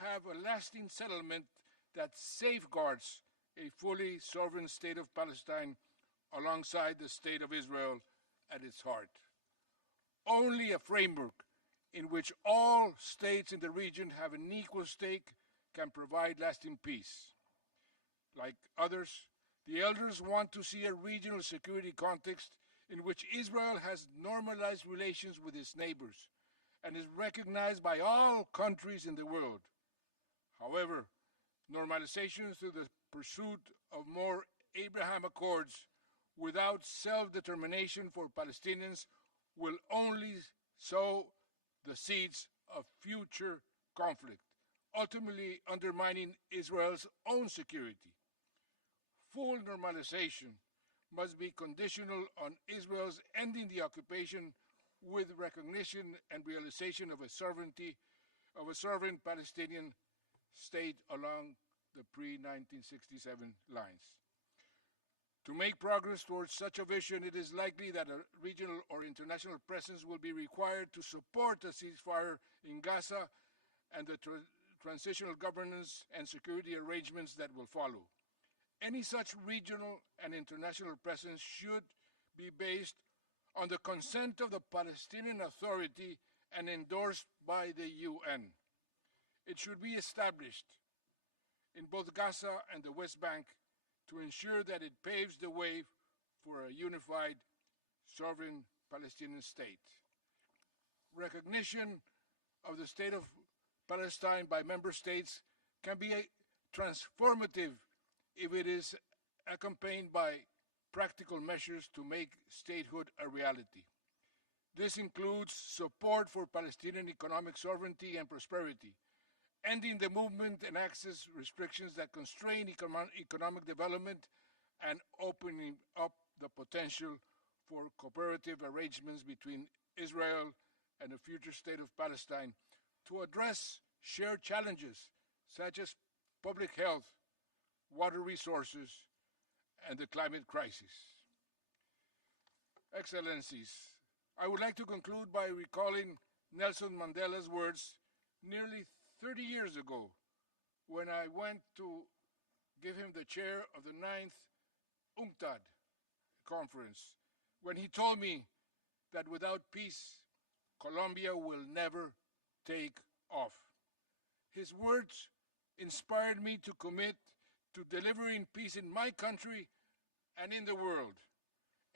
have a lasting settlement that safeguards a fully sovereign state of Palestine alongside the state of Israel at its heart. Only a framework in which all states in the region have an equal stake can provide lasting peace. Like others, the elders want to see a regional security context in which Israel has normalized relations with its neighbors and is recognized by all countries in the world. However, normalization through the pursuit of more Abraham Accords without self-determination for Palestinians will only sow the seeds of future conflict, ultimately undermining Israel's own security. Full normalization must be conditional on Israel's ending the occupation with recognition and realization of a sovereign Palestinian state along the pre-1967 lines. To make progress towards such a vision, it is likely that a regional or international presence will be required to support a ceasefire in Gaza and the transitional governance and security arrangements that will follow. Any such regional and international presence should be based on the consent of the Palestinian Authority and endorsed by the UN. It should be established in both Gaza and the West Bank to ensure that it paves the way for a unified, sovereign Palestinian state. Recognition of the state of Palestine by member states can be transformative if it is accompanied by practical measures to make statehood a reality. This includes support for Palestinian economic sovereignty and prosperity, ending the movement and access restrictions that constrain economic development, and opening up the potential for cooperative arrangements between Israel and the future state of Palestine to address shared challenges such as public health, water resources, and the climate crisis. Excellencies, I would like to conclude by recalling Nelson Mandela's words nearly 30 years ago when I went to give him the chair of the 9th UNCTAD conference, when he told me that without peace, Colombia will never take off. His words inspired me to commit to delivering peace in my country and in the world,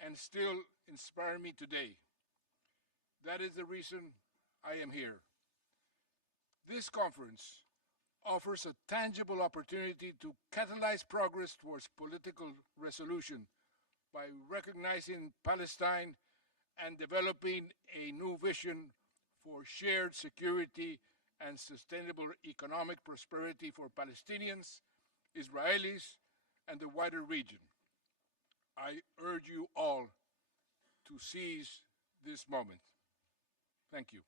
and still inspire me today. That is the reason I am here. This conference offers a tangible opportunity to catalyze progress towards political resolution by recognizing Palestine and developing a new vision for shared security and sustainable economic prosperity for Palestinians, Israelis, and the wider region. I urge you all to seize this moment. Thank you.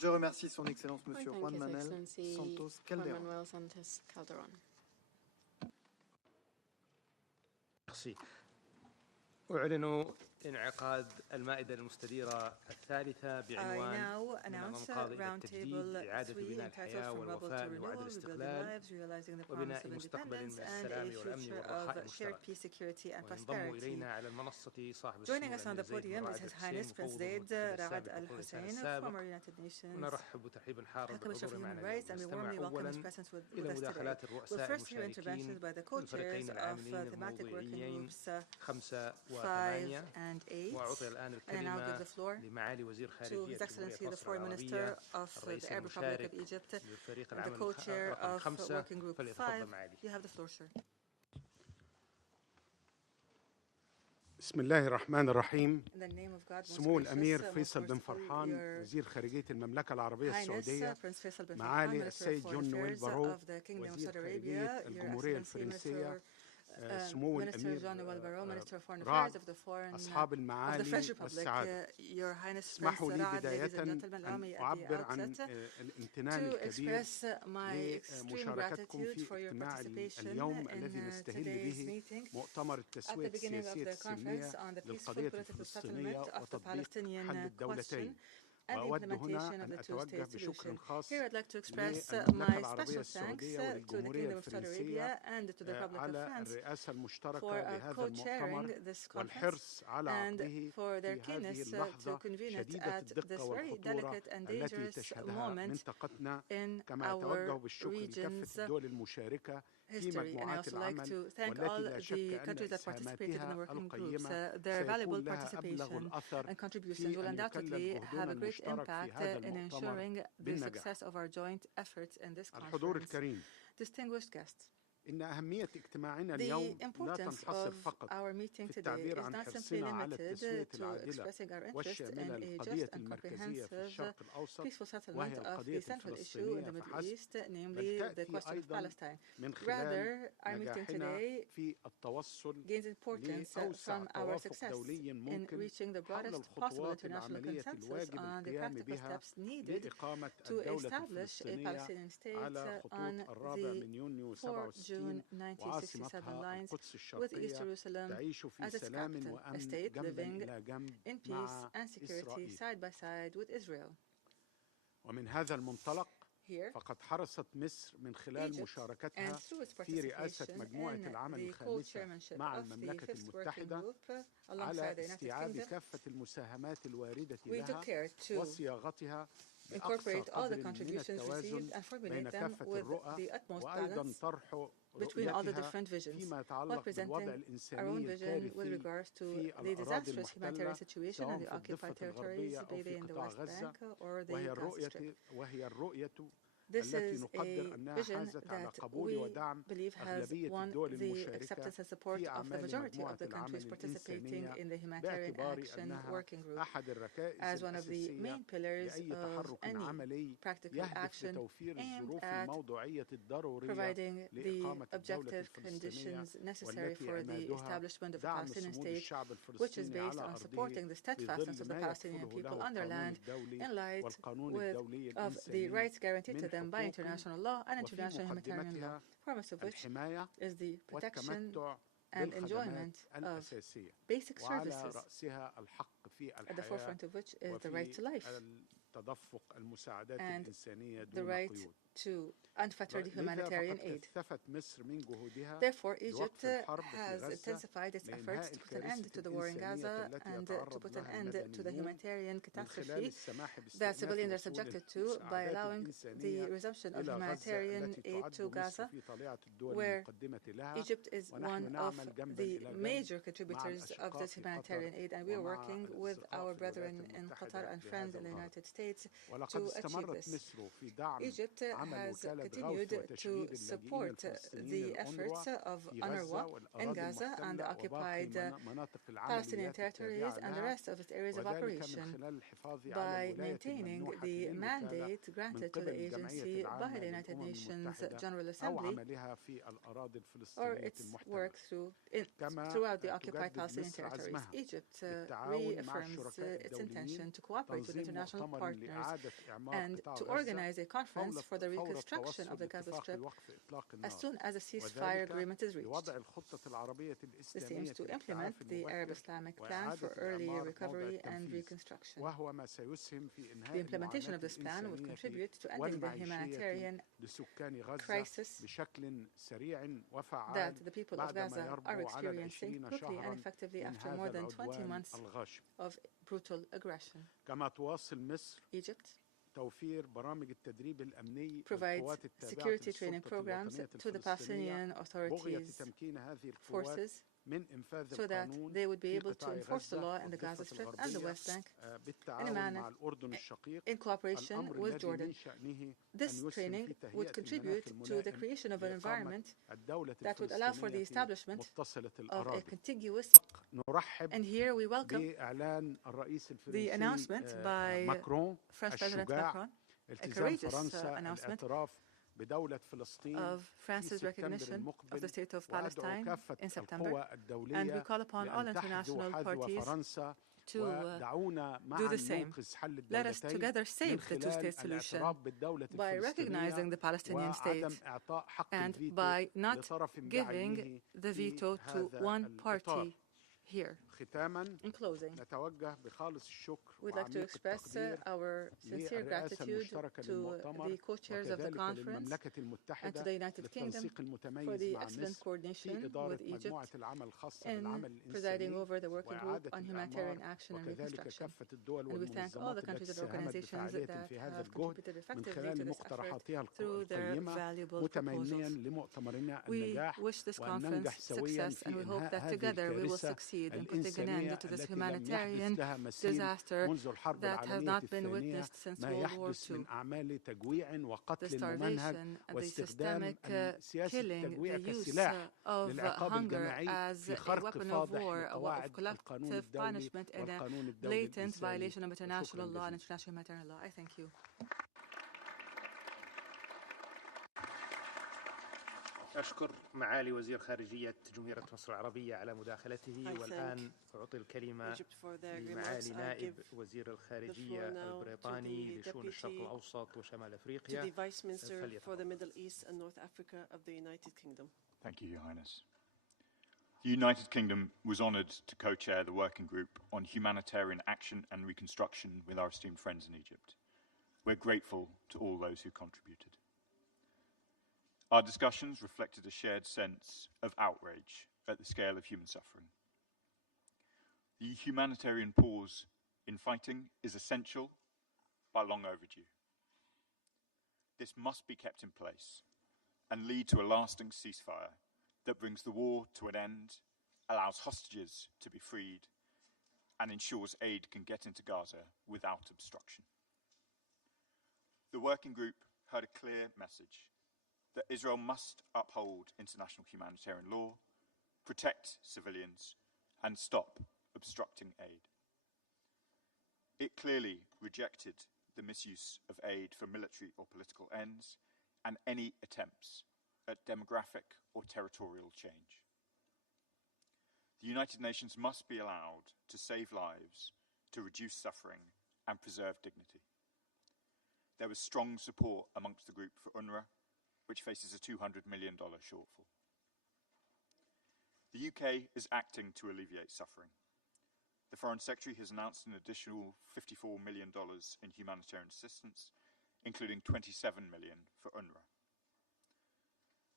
Je remercie son Excellence Monsieur Juan Manuel Santos Calderon. Merci. أعلن انعقاد المائدة المستديرة الثالثة بعنوان من الأنقاض إلى التجديد إعادة بناء الحياة والوفاء بوعد الاستقلال وبناء مستقبل من السلام والأمن والرخاء المشترك. وينضم إلينا على المنصة صاحب السمو الأمير رعد الحسين مفوض المرتب السابق السابق. ونرحب ترحيبا حارا بالحضور معنا ونستمع أولا إلى مداخلات الرؤساء المشاركين الفريقين العاملين الموضوعيين 5 و8. وأعطي الآن الكلمة لمعالي وزير خارجية جمهورية مصر العربية الرئيس المشارك لفريق العمل رقم 5 فليتفضل معالي. بسم الله الرحمن الرحيم. سمو الأمير فيصل بن فرحان وزير خارجية المملكة العربية السعودية، معالي السيد جون نويل بارو وزير خارجية الجمهورية الفرنسية، سمو الأمير رعد، أصحاب المعالي والسعادة، اسمحوا لي بداية أن أعبر عن الامتنان الكبير لمشاركتكم في اجتماع اليوم الذي نستهل به مؤتمر التسوية السياسية السلمية للقضية الفلسطينية وتطبيق حل الدولتين. وأود هنا أن أتوجه بشكر خاص للمملكة العربية السعودية والجمهورية الفرنسية على الرئاسة المشتركة لهذا المؤتمر والحرص على عقده في هذه اللحظة شديدة الدقة والخطورة التي تشهدها منطقتنا، كما أتوجه بالشكر لكافة الدول المشاركة في مجموعات العمل والتي لا شك أن إسهاماتها القيمة سيكون لها أبلغ الأثر في أن يكلل جهدنا المشترك في هذا المؤتمر بالنجاح. الحضور الكريم، إن أهمية اجتماعنا اليوم لا تنحصر فقط في التعبير عن حرصنا على التسوية العادلة والشاملة للقضية المركزية في الشرق الأوسط وهي القضية الفلسطينية فحسب، بل تأتي أيضا من خلال نجاحنا في التوصل لأوسع توافق دولي ممكن حول الخطوات العملية الواجب القيام بها لإقامة الدولة الفلسطينية على خطوط 4 من يونيو 67 وعاصمتها القدس الشرقية تعيش في سلام وأمن جنبا إلى جنب مع إسرائيل. ومن هذا المنطلق Here, فقد حرصت مصر من خلال مشاركتها في رئاسة مجموعة العمل الخامسة مع المملكة المتحدة على استيعاب كافة المساهمات الواردة لها وصياغتها بأقصى قدر من التوازن بين كافة الرؤى وأيضا طرح رؤيتها فيما يتعلق بالوضع الإنساني الكارثي في الأراضي المحتلة سواء في الضفة الغربية أو في قطاع غزة وهي الرؤية التي نقدر أنها حازت على قبول ودعم أغلبية الدول المشاركة في أعمال مجموعة العمل الإنسانية باعتبار أنها أحد الركائز الأساسية لأي تحرك عملي يهدف لتوفير الظروف الموضوعية الضرورية لإقامة الدولة الفلسطينية والتي عمادها دعم صمود الشعب الفلسطيني على أرضه بظل ما يكفله له القانون الدولي والقانون الدولي الإنساني by international law and international humanitarian law, foremost of which is the protection and enjoyment of basic services, at the forefront of which is the right to life and the right to unfettered humanitarian aid. Therefore, Egypt has intensified its efforts to put an end to the war in Gaza and to put an end to the humanitarian catastrophe that civilians are subjected to by allowing the resumption of humanitarian aid to Gaza, where Egypt is one of the major contributors of this humanitarian aid, and we are working with our brethren in Qatar and friends in the United States to achieve this. Egypt has continued to support the efforts of UNRWA in Gaza and the occupied Palestinian territories and the rest of its areas of operation by maintaining the mandate granted to the agency by the United Nations General Assembly or its work throughout the occupied Palestinian territories. Egypt reaffirms its intention to cooperate with international partners and to organize a conference for the reconstruction of the Gaza Strip as soon as a ceasefire agreement is reached. This aims to implement the Arab-Islamic plan for early recovery and reconstruction. The implementation of this plan would contribute to ending the humanitarian crisis that the people of Gaza are experiencing quickly and effectively after more than 20 months of brutal aggression. Egypt provides security training programs to the Palestinian authorities' forces so that they would be able to enforce the law in the Gaza Strip and the West Bank in a manner in cooperation with Jordan. This training would contribute to the creation of an environment that would allow for the establishment of a contiguous. And here we welcome the announcement by French President Macron, a courageous announcement of France's recognition of the state of Palestine in September, and we call upon all international parties to do the same. Let us together save the two-state solution by recognizing the Palestinian state and by not giving the veto to one party here. In closing, we'd like to express our sincere gratitude to the co-chairs of the conference and to the United Kingdom for the excellent coordination with Egypt in presiding over the working group on humanitarian action and reconstruction. And we thank all the countries and organizations that have contributed effectively to this effort through their valuable proposals. We wish this conference success, and we hope that together we will succeed in putting an end to this humanitarian disaster that has not been witnessed since World War II. The starvation, the systemic killing, the use of hunger as a weapon of war, of collective punishment, and a blatant violation of international law and international humanitarian law. I thank you. أشكر معالي وزير خارجية جمهورية مصر العربية على مداخلته، والآن أعطي الكلمة لمعالي نائب وزير الخارجية البريطاني لشؤون الشرق الأوسط وشمال أفريقيا. Thank you, Your Highness. The United Kingdom was honoured to co-chair the working group on humanitarian action and reconstruction with our esteemed friends in Egypt. We're grateful to all those who contributed. Our discussions reflected a shared sense of outrage at the scale of human suffering. The humanitarian pause in fighting is essential, but long overdue. This must be kept in place and lead to a lasting ceasefire that brings the war to an end, allows hostages to be freed, and ensures aid can get into Gaza without obstruction. The working group heard a clear message that Israel must uphold international humanitarian law, protect civilians, and stop obstructing aid. It clearly rejected the misuse of aid for military or political ends and any attempts at demographic or territorial change. The United Nations must be allowed to save lives, to reduce suffering, and preserve dignity. There was strong support amongst the group for UNRWA, which faces a $200 million shortfall. The UK is acting to alleviate suffering. The Foreign Secretary has announced an additional $54 million in humanitarian assistance, including $27 million for UNRWA.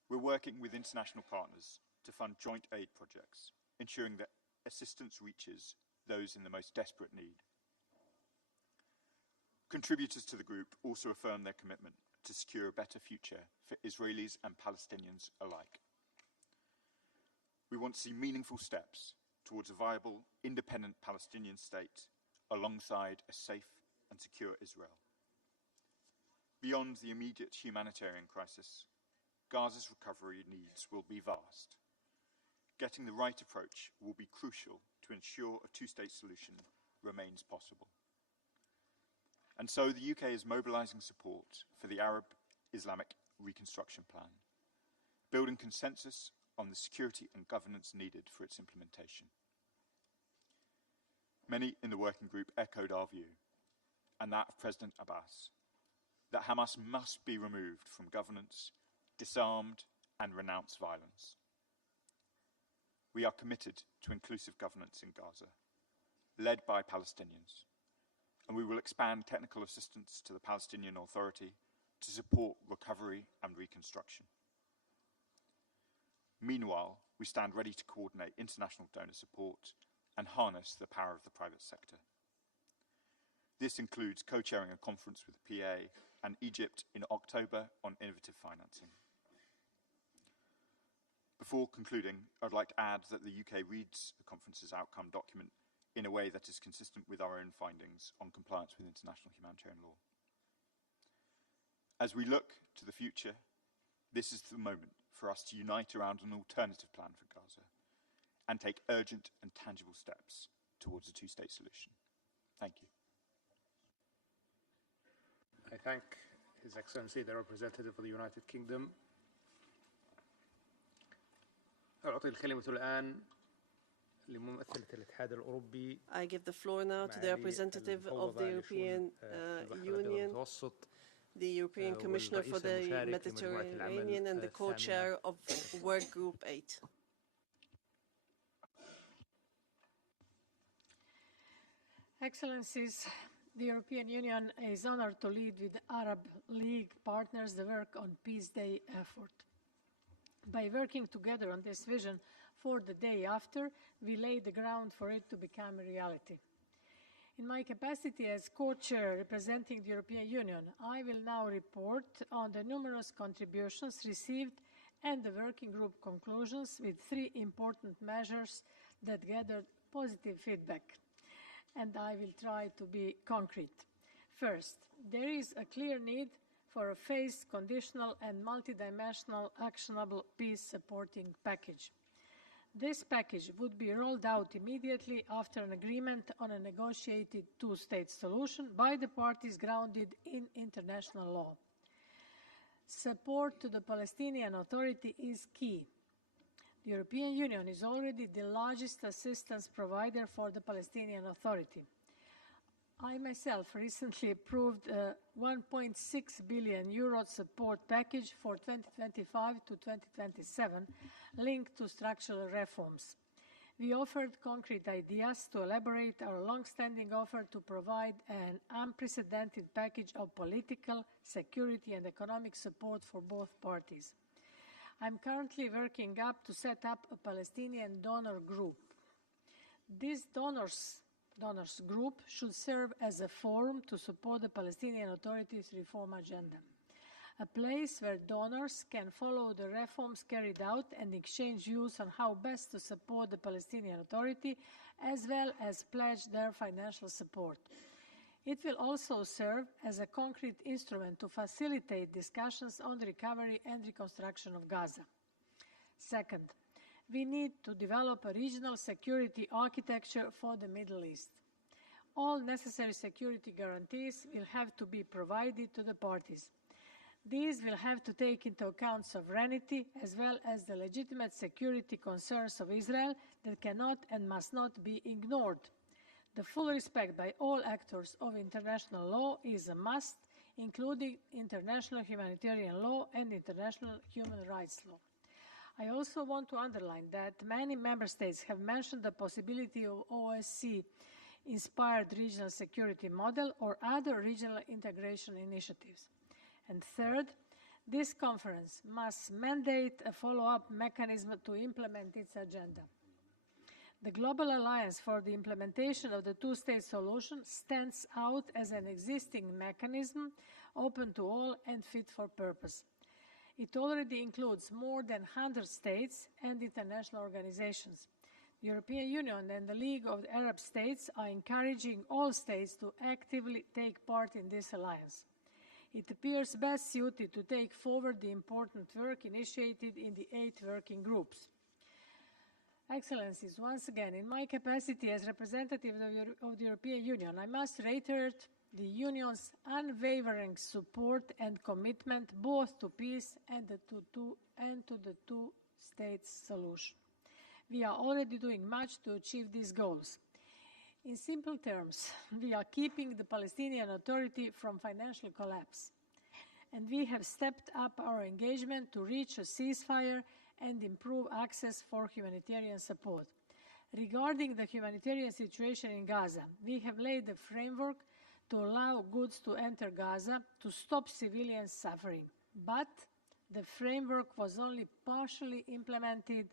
We're working with international partners to fund joint aid projects, ensuring that assistance reaches those in the most desperate need. Contributors to the group also affirmed their commitment to secure a better future for Israelis and Palestinians alike. We want to see meaningful steps towards a viable, independent Palestinian state alongside a safe and secure Israel. Beyond the immediate humanitarian crisis, Gaza's recovery needs will be vast. Getting the right approach will be crucial to ensure a two-state solution remains possible. And so the UK is mobilising support for the Arab-Islamic Reconstruction Plan, building consensus on the security and governance needed for its implementation. Many in the working group echoed our view, and that of President Abbas, that Hamas must be removed from governance, disarmed, and renounce violence. We are committed to inclusive governance in Gaza, led by Palestinians, and we will expand technical assistance to the Palestinian Authority to support recovery and reconstruction. Meanwhile, we stand ready to coordinate international donor support and harness the power of the private sector. This includes co-chairing a conference with the PA and Egypt in October on innovative financing. Before concluding, I'd like to add that the UK reads the conference's outcome document in a way that is consistent with our own findings on compliance with international humanitarian law. As we look to the future, this is the moment for us to unite around an alternative plan for Gaza and take urgent and tangible steps towards a two-state solution. Thank you. I thank His Excellency, the representative of the United Kingdom. أعطي الكلمة الآن لممثلة الاتحاد الأوروبي. I give the floor now to the representative of the European Union, the European Commissioner for the Mediterranean and the co-chair of Work Group 8. Excellencies, the European Union is honored to lead with Arab League partners the work on Peace Day effort. By working together on this vision for the day after, we lay the ground for it to become a reality. In my capacity as co-chair representing the European Union, I will now report on the numerous contributions received and the working group conclusions with 3 important measures that gathered positive feedback. And I will try to be concrete. First, there is a clear need for a phased, conditional and multidimensional actionable peace-supporting package. This package would be rolled out immediately after an agreement on a negotiated two-state solution by the parties grounded in international law. Support to the Palestinian Authority is key. The European Union is already the largest assistance provider for the Palestinian Authority. I myself recently approved a 1.6 billion euro support package for 2025 to 2027 linked to structural reforms. we offered concrete ideas to elaborate our long-standing offer to provide an unprecedented package of political, security, and economic support for both parties. I'm currently working to set up a Palestinian donor group. This donors group should serve as a forum to support the Palestinian Authority's reform agenda, a place where donors can follow the reforms carried out and exchange views on how best to support the Palestinian Authority, as well as pledge their financial support. It will also serve as a concrete instrument to facilitate discussions on the recovery and reconstruction of Gaza. Second, we need to develop a regional security architecture for the Middle East. All necessary security guarantees will have to be provided to the parties. These will have to take into account sovereignty as well as the legitimate security concerns of Israel that cannot and must not be ignored. The full respect by all actors of international law is a must, including international humanitarian law and international human rights law. I also want to underline that many member states have mentioned the possibility of OSCE-inspired regional security model or other regional integration initiatives. And third, this conference must mandate a follow-up mechanism to implement its agenda. The Global Alliance for the Implementation of the Two-State Solution stands out as an existing mechanism open to all and fit for purpose. It already includes more than 100 states and international organizations. The European Union and the League of Arab States are encouraging all states to actively take part in this alliance. It appears best suited to take forward the important work initiated in the 8 working groups. Excellencies, once again, in my capacity as representative of the European Union, I must reiterate the Union's unwavering support and commitment both to peace and to the two-state solution. We are already doing much to achieve these goals. In simple terms, we are keeping the Palestinian Authority from financial collapse, and we have stepped up our engagement to reach a ceasefire and improve access for humanitarian support. Regarding the humanitarian situation in Gaza, we have laid a framework to allow goods to enter Gaza to stop civilian suffering. But the framework was only partially implemented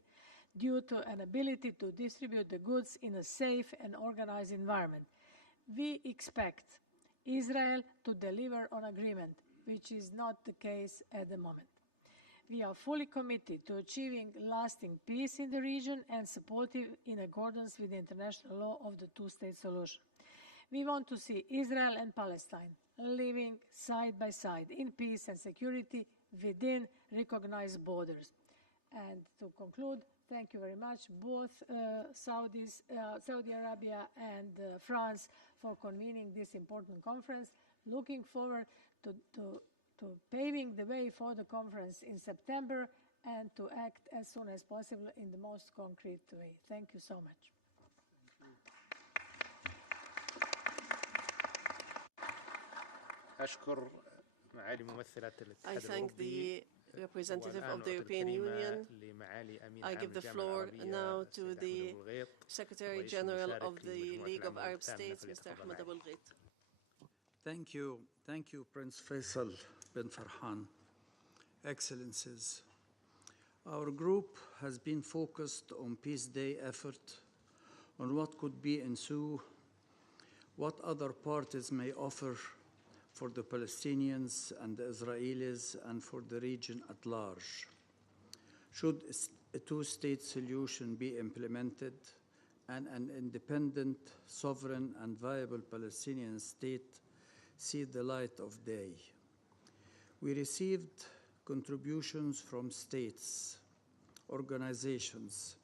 due to an ability to distribute the goods in a safe and organized environment. We expect Israel to deliver on agreement, which is not the case at the moment. We are fully committed to achieving lasting peace in the region and supportive in accordance with the international law of the two-state solution. We want to see Israel and Palestine living side by side in peace and security within recognized borders. And to conclude, thank you very much, both Saudi Arabia and France for convening this important conference. Looking forward to paving the way for the conference in September and to act as soon as possible in the most concrete way. Thank you so much. I thank the representative of the European Union. I give the floor now to the Secretary General of the League of Arab States, Mr. Ahmed Abou El-Gheit. Thank you. Thank you, Prince Faisal bin Farhan. Excellencies, our group has been focused on Peace Day effort, on what could be ensue, what other parties may offer for the Palestinians and the Israelis and for the region at large. Should a two-state solution be implemented and an independent, sovereign, and viable Palestinian state see the light of day? We received contributions from states, organizations,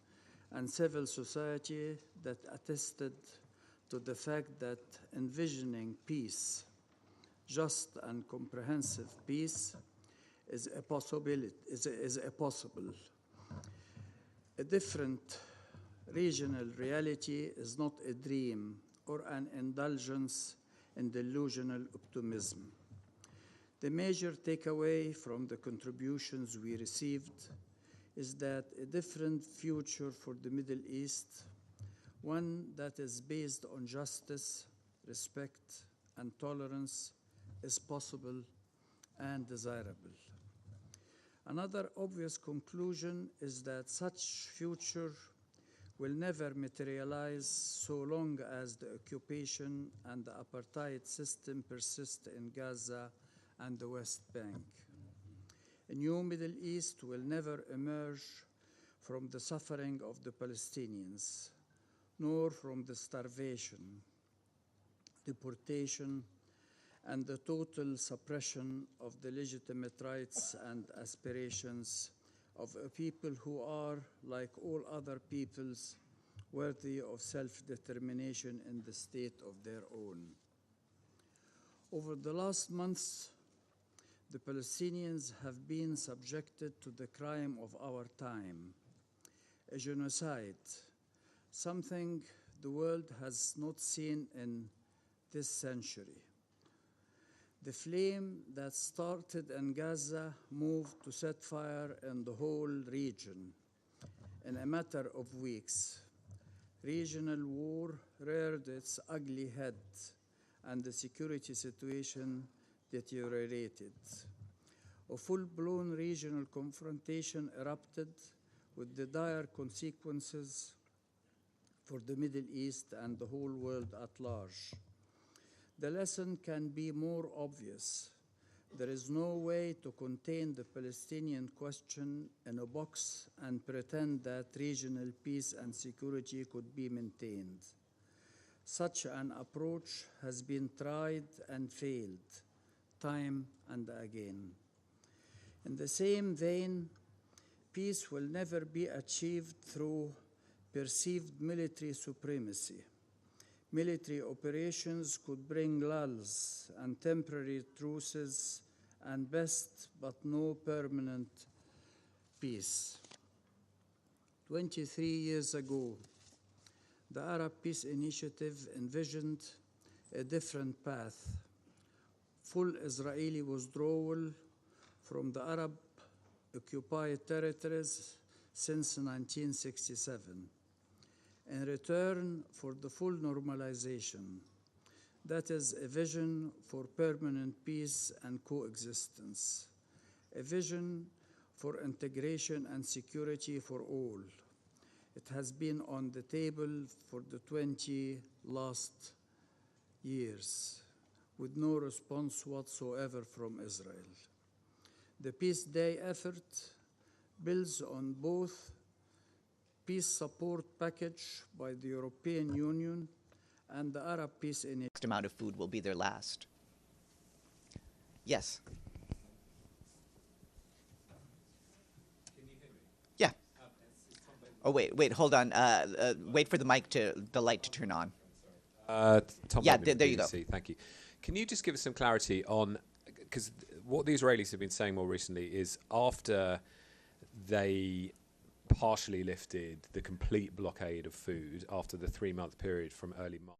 and civil society that attested to the fact that envisioning peace, just and comprehensive peace, is a possibility. A different regional reality is not a dream or an indulgence in delusional optimism. The major takeaway from the contributions we received is that a different future for the Middle East one that is based on justice, respect, and tolerance is possible and desirable. Another obvious conclusion is that such future will never materialize so long as the occupation and the apartheid system persist in Gaza and the West Bank. A new Middle East will never emerge from the suffering of the Palestinians, nor from the starvation, deportation, and the total suppression of the legitimate rights and aspirations of a people who are, like all other peoples, worthy of self-determination in the state of their own. Over the last months, the Palestinians have been subjected to the crime of our time, a genocide, something the world has not seen in this century. The flame that started in Gaza moved to set fire in the whole region in a matter of weeks. Regional war reared its ugly head, and the security situation deteriorated. A full-blown regional confrontation erupted with the dire consequences for the Middle East and the whole world at large. The lesson can be more obvious. There is no way to contain the Palestinian question in a box and pretend that regional peace and security could be maintained. Such an approach has been tried and failed, time and again. In the same vein, peace will never be achieved through perceived military supremacy. Military operations could bring lulls and temporary truces and best but no permanent peace. 23 years ago, the Arab Peace Initiative envisioned a different path: full Israeli withdrawal from the Arab-occupied territories since 1967. In return for the full normalization, that is a vision for permanent peace and coexistence, a vision for integration and security for all. It has been on the table for the 20 last years, with no response whatsoever from Israel. The Peace Day effort builds on both peace support package by the European Union and the Arab Peace Initiative. Next amount of food will be their last. Yes. Can you hear me? Yeah. Oh wait, hold on. Wait for the light to turn on. Tom, yeah, there you go. Thank you. Can you just give us some clarity on, because what the Israelis have been saying more recently is after they partially lifted the complete blockade of food after the 3-month period from early March.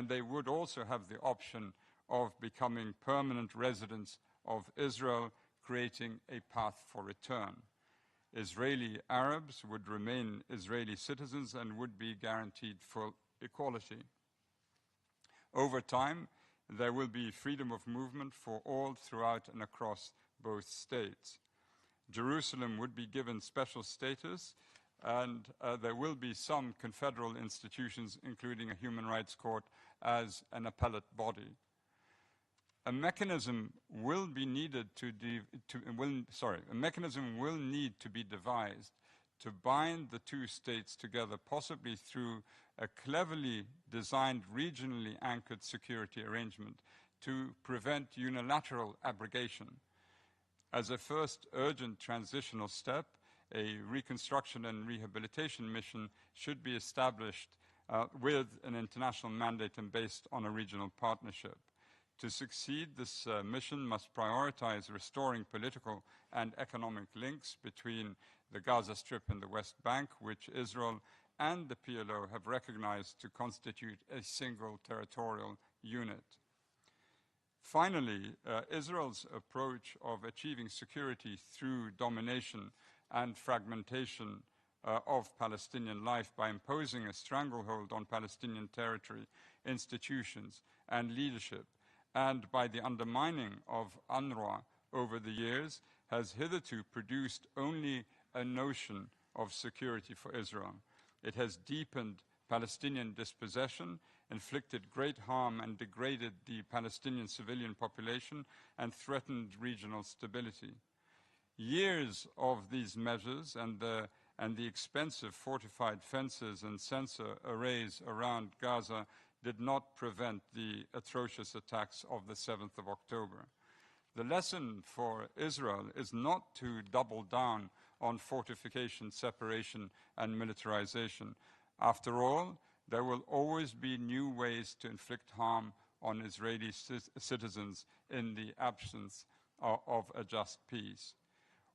and they would also have the option of becoming permanent residents of Israel, creating a path for return. Israeli Arabs would remain Israeli citizens and would be guaranteed full equality. Over time, there will be freedom of movement for all throughout and across both states. Jerusalem would be given special status, and there will be some confederal institutions, including a human rights court, as an appellate body. A mechanism will need to be devised to bind the two states together, possibly through a cleverly designed, regionally anchored security arrangement to prevent unilateral abrogation. As a first urgent transitional step, a reconstruction and rehabilitation mission should be established with an international mandate and based on a regional partnership. To succeed, this mission must prioritize restoring political and economic links between the Gaza Strip and the West Bank, which Israel and the PLO have recognized to constitute a single territorial unit. Finally, Israel's approach of achieving security through domination and fragmentation of Palestinian life by imposing a stranglehold on Palestinian territory, institutions, and leadership, and by the undermining of UNRWA over the years, has hitherto produced only a notion of security for Israel. It has deepened Palestinian dispossession, inflicted great harm and degraded the Palestinian civilian population, and threatened regional stability. Years of these measures and the expensive fortified fences and sensor arrays around Gaza did not prevent the atrocious attacks of the 7th of October. The lesson for Israel is not to double down on fortification, separation, and militarization. After all, there will always be new ways to inflict harm on Israeli citizens in the absence of a just peace.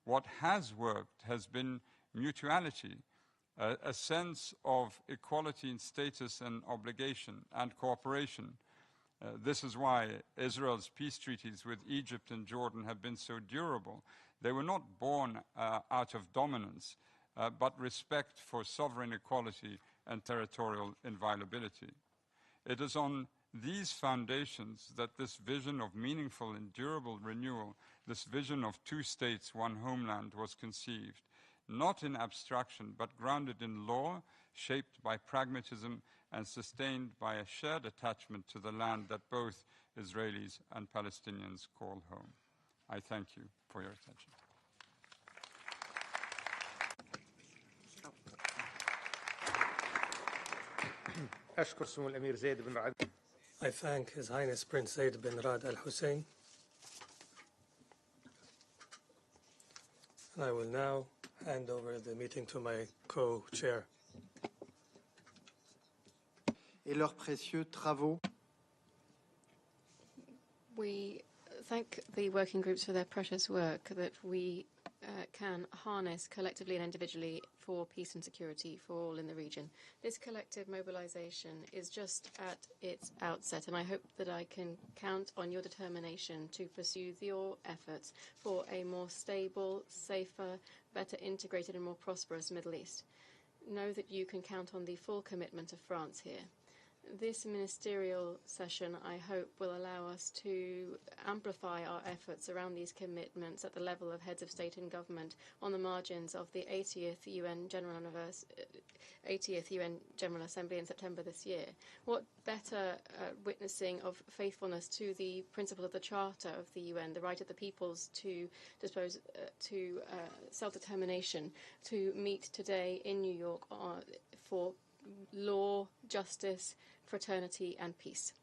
What has worked has been mutuality, a sense of equality in status and obligation and cooperation. This is why Israel's peace treaties with Egypt and Jordan have been so durable. They were not born out of dominance, but respect for sovereign equality and territorial inviolability. It is on these foundations that this vision of meaningful and durable renewal, this vision of two states, one homeland, was conceived, not in abstraction, but grounded in law, shaped by pragmatism, and sustained by a shared attachment to the land that both Israelis and Palestinians call home. I thank you for your attention. I thank His Highness Prince Zaid bin Rad Al Hussein, and I will now hand over the meeting to my co-chair. Et leurs précieux travaux. We thank the working groups for their precious work that we can harness collectively and individually for peace and security for all in the region. This collective mobilization is just at its outset, and I hope that I can count on your determination to pursue your efforts for a more stable, safer, better integrated and more prosperous Middle East. Know that you can count on the full commitment of France here. This ministerial session, I hope, will allow us to amplify our efforts around these commitments at the level of heads of state and government on the margins of the 80th UN General Assembly in September this year. What better witnessing of faithfulness to the principles of the Charter of the UN, the right of the peoples to self-determination, to meet today in New York for law, justice, fraternity, and peace.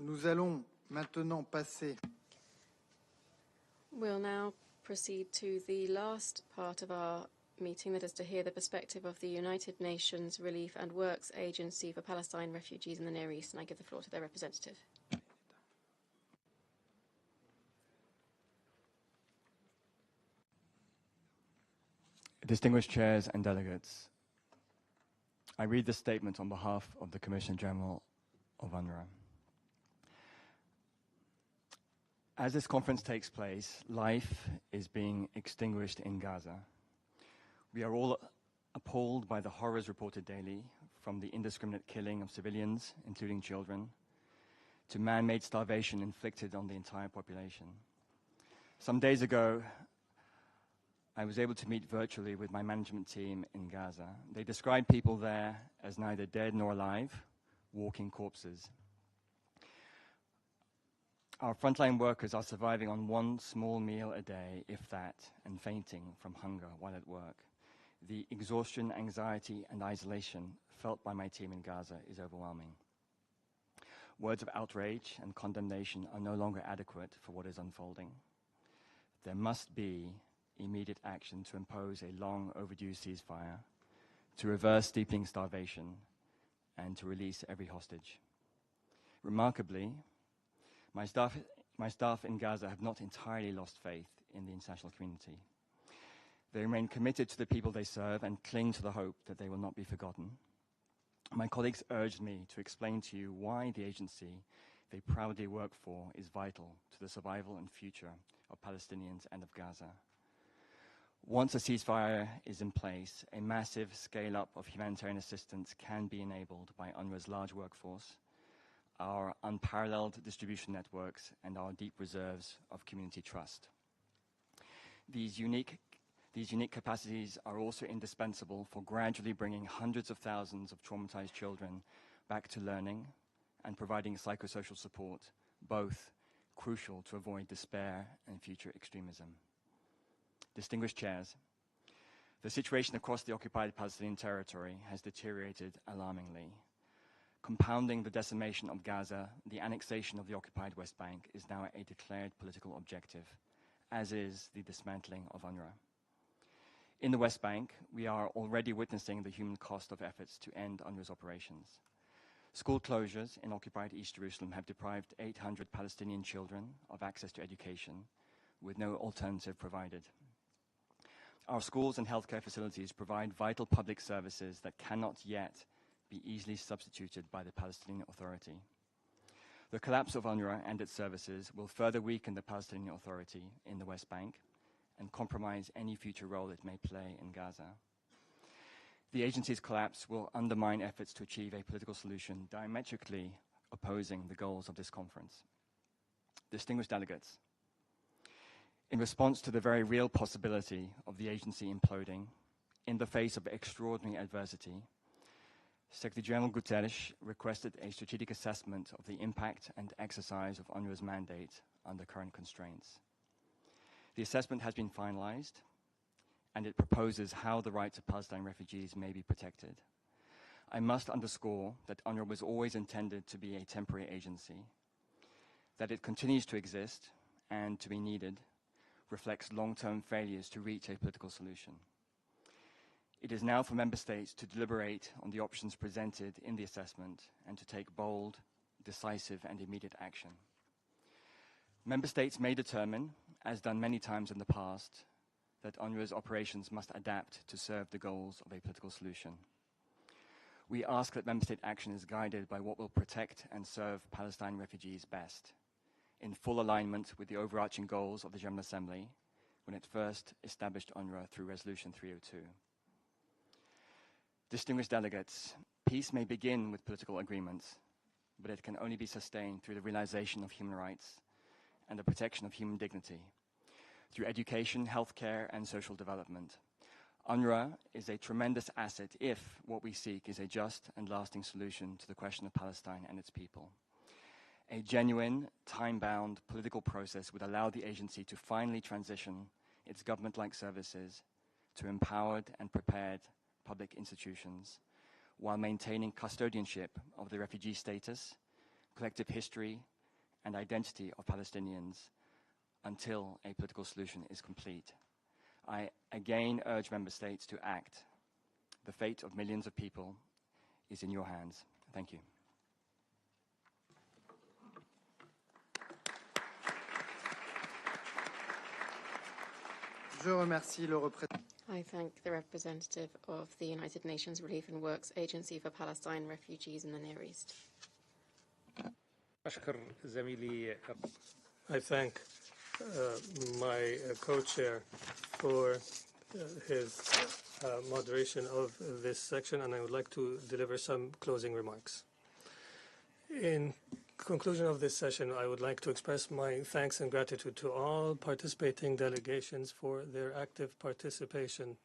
Nous allons maintenant passer. We'll now proceed to the last part of our meeting, that is to hear the perspective of the United Nations Relief and Works Agency for Palestine refugees in the Near East, and I give the floor to their representative. Distinguished chairs and delegates, I read this statement on behalf of the Commissioner General of UNRWA. As this conference takes place, life is being extinguished in Gaza. We are all appalled by the horrors reported daily, from the indiscriminate killing of civilians, including children, to man-made starvation inflicted on the entire population. Some days ago, I was able to meet virtually with my management team in Gaza. They described people there as neither dead nor alive, walking corpses. Our frontline workers are surviving on one small meal a day, if that, and fainting from hunger while at work. The exhaustion, anxiety, and isolation felt by my team in Gaza is overwhelming. Words of outrage and condemnation are no longer adequate for what is unfolding. There must be immediate action to impose a long overdue ceasefire, to reverse deepening starvation, and to release every hostage. Remarkably, my staff in Gaza have not entirely lost faith in the international community. They remain committed to the people they serve and cling to the hope that they will not be forgotten. My colleagues urged me to explain to you why the agency they proudly work for is vital to the survival and future of Palestinians and of Gaza. Once a ceasefire is in place, a massive scale-up of humanitarian assistance can be enabled by UNRWA's large workforce, our unparalleled distribution networks, and our deep reserves of community trust. These unique capacities are also indispensable for gradually bringing hundreds of thousands of traumatized children back to learning and providing psychosocial support, both crucial to avoid despair and future extremism. Distinguished chairs, the situation across the occupied Palestinian territory has deteriorated alarmingly. Compounding the decimation of Gaza, the annexation of the occupied West Bank is now a declared political objective, as is the dismantling of UNRWA. In the West Bank, we are already witnessing the human cost of efforts to end UNRWA's operations. School closures in occupied East Jerusalem have deprived 800 Palestinian children of access to education, with no alternative provided. Our schools and healthcare facilities provide vital public services that cannot yet be easily substituted by the Palestinian Authority. The collapse of UNRWA and its services will further weaken the Palestinian Authority in the West Bank and compromise any future role it may play in Gaza. The agency's collapse will undermine efforts to achieve a political solution diametrically opposing the goals of this conference. Distinguished delegates, in response to the very real possibility of the agency imploding in the face of extraordinary adversity, Secretary General Guterres requested a strategic assessment of the impact and exercise of UNRWA's mandate under current constraints. The assessment has been finalized, and it proposes how the rights of Palestinian refugees may be protected. I must underscore that UNRWA was always intended to be a temporary agency. That it continues to exist and to be needed reflects long-term failures to reach a political solution. It is now for member states to deliberate on the options presented in the assessment and to take bold, decisive, and immediate action. Member states may determine, as done many times in the past, that UNRWA's operations must adapt to serve the goals of a political solution. We ask that member state action is guided by what will protect and serve Palestinian refugees best, in full alignment with the overarching goals of the General Assembly when it first established UNRWA through Resolution 302. Distinguished delegates, peace may begin with political agreements, but it can only be sustained through the realization of human rights and the protection of human dignity, through education, healthcare, and social development. UNRWA is a tremendous asset if what we seek is a just and lasting solution to the question of Palestine and its people. A genuine, time-bound political process would allow the agency to finally transition its government-like services to empowered and prepared public institutions while maintaining custodianship of the refugee status, collective history, and identity of Palestinians until a political solution is complete. I again urge member states to act. The fate of millions of people is in your hands. Thank you. I thank the representative of the United Nations Relief and Works Agency for Palestine Refugees in the Near East. I thank my co-chair for his moderation of this section, and I would like to deliver some closing remarks. In conclusion of this session, I would like to express my thanks and gratitude to all participating delegations for their active participation.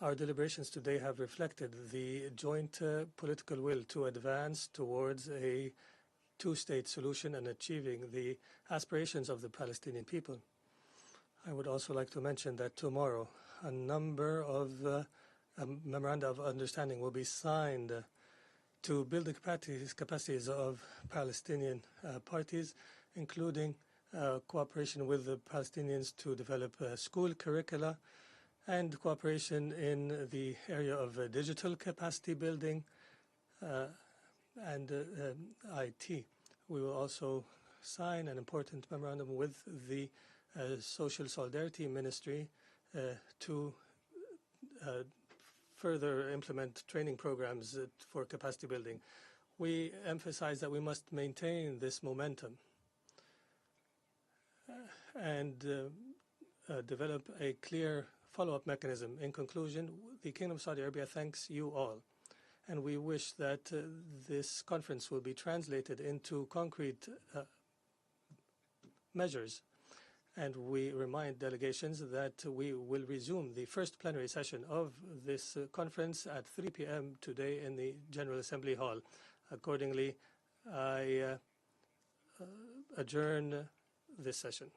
Our deliberations today have reflected the joint political will to advance towards a two-state solution and achieving the aspirations of the Palestinian people. I would also like to mention that tomorrow a number of memoranda of understanding will be signed to build the capacities of Palestinian parties, including cooperation with the Palestinians to develop school curricula and cooperation in the area of digital capacity building and IT. We will also sign an important memorandum with the Social Solidarity Ministry to further implement training programs for capacity building. We emphasize that we must maintain this momentum and develop a clear follow-up mechanism. In conclusion, the Kingdom of Saudi Arabia thanks you all, and we wish that this conference will be translated into concrete measures. And we remind delegations that we will resume the first plenary session of this conference at 3 p.m. today in the General Assembly Hall. Accordingly, I adjourn this session.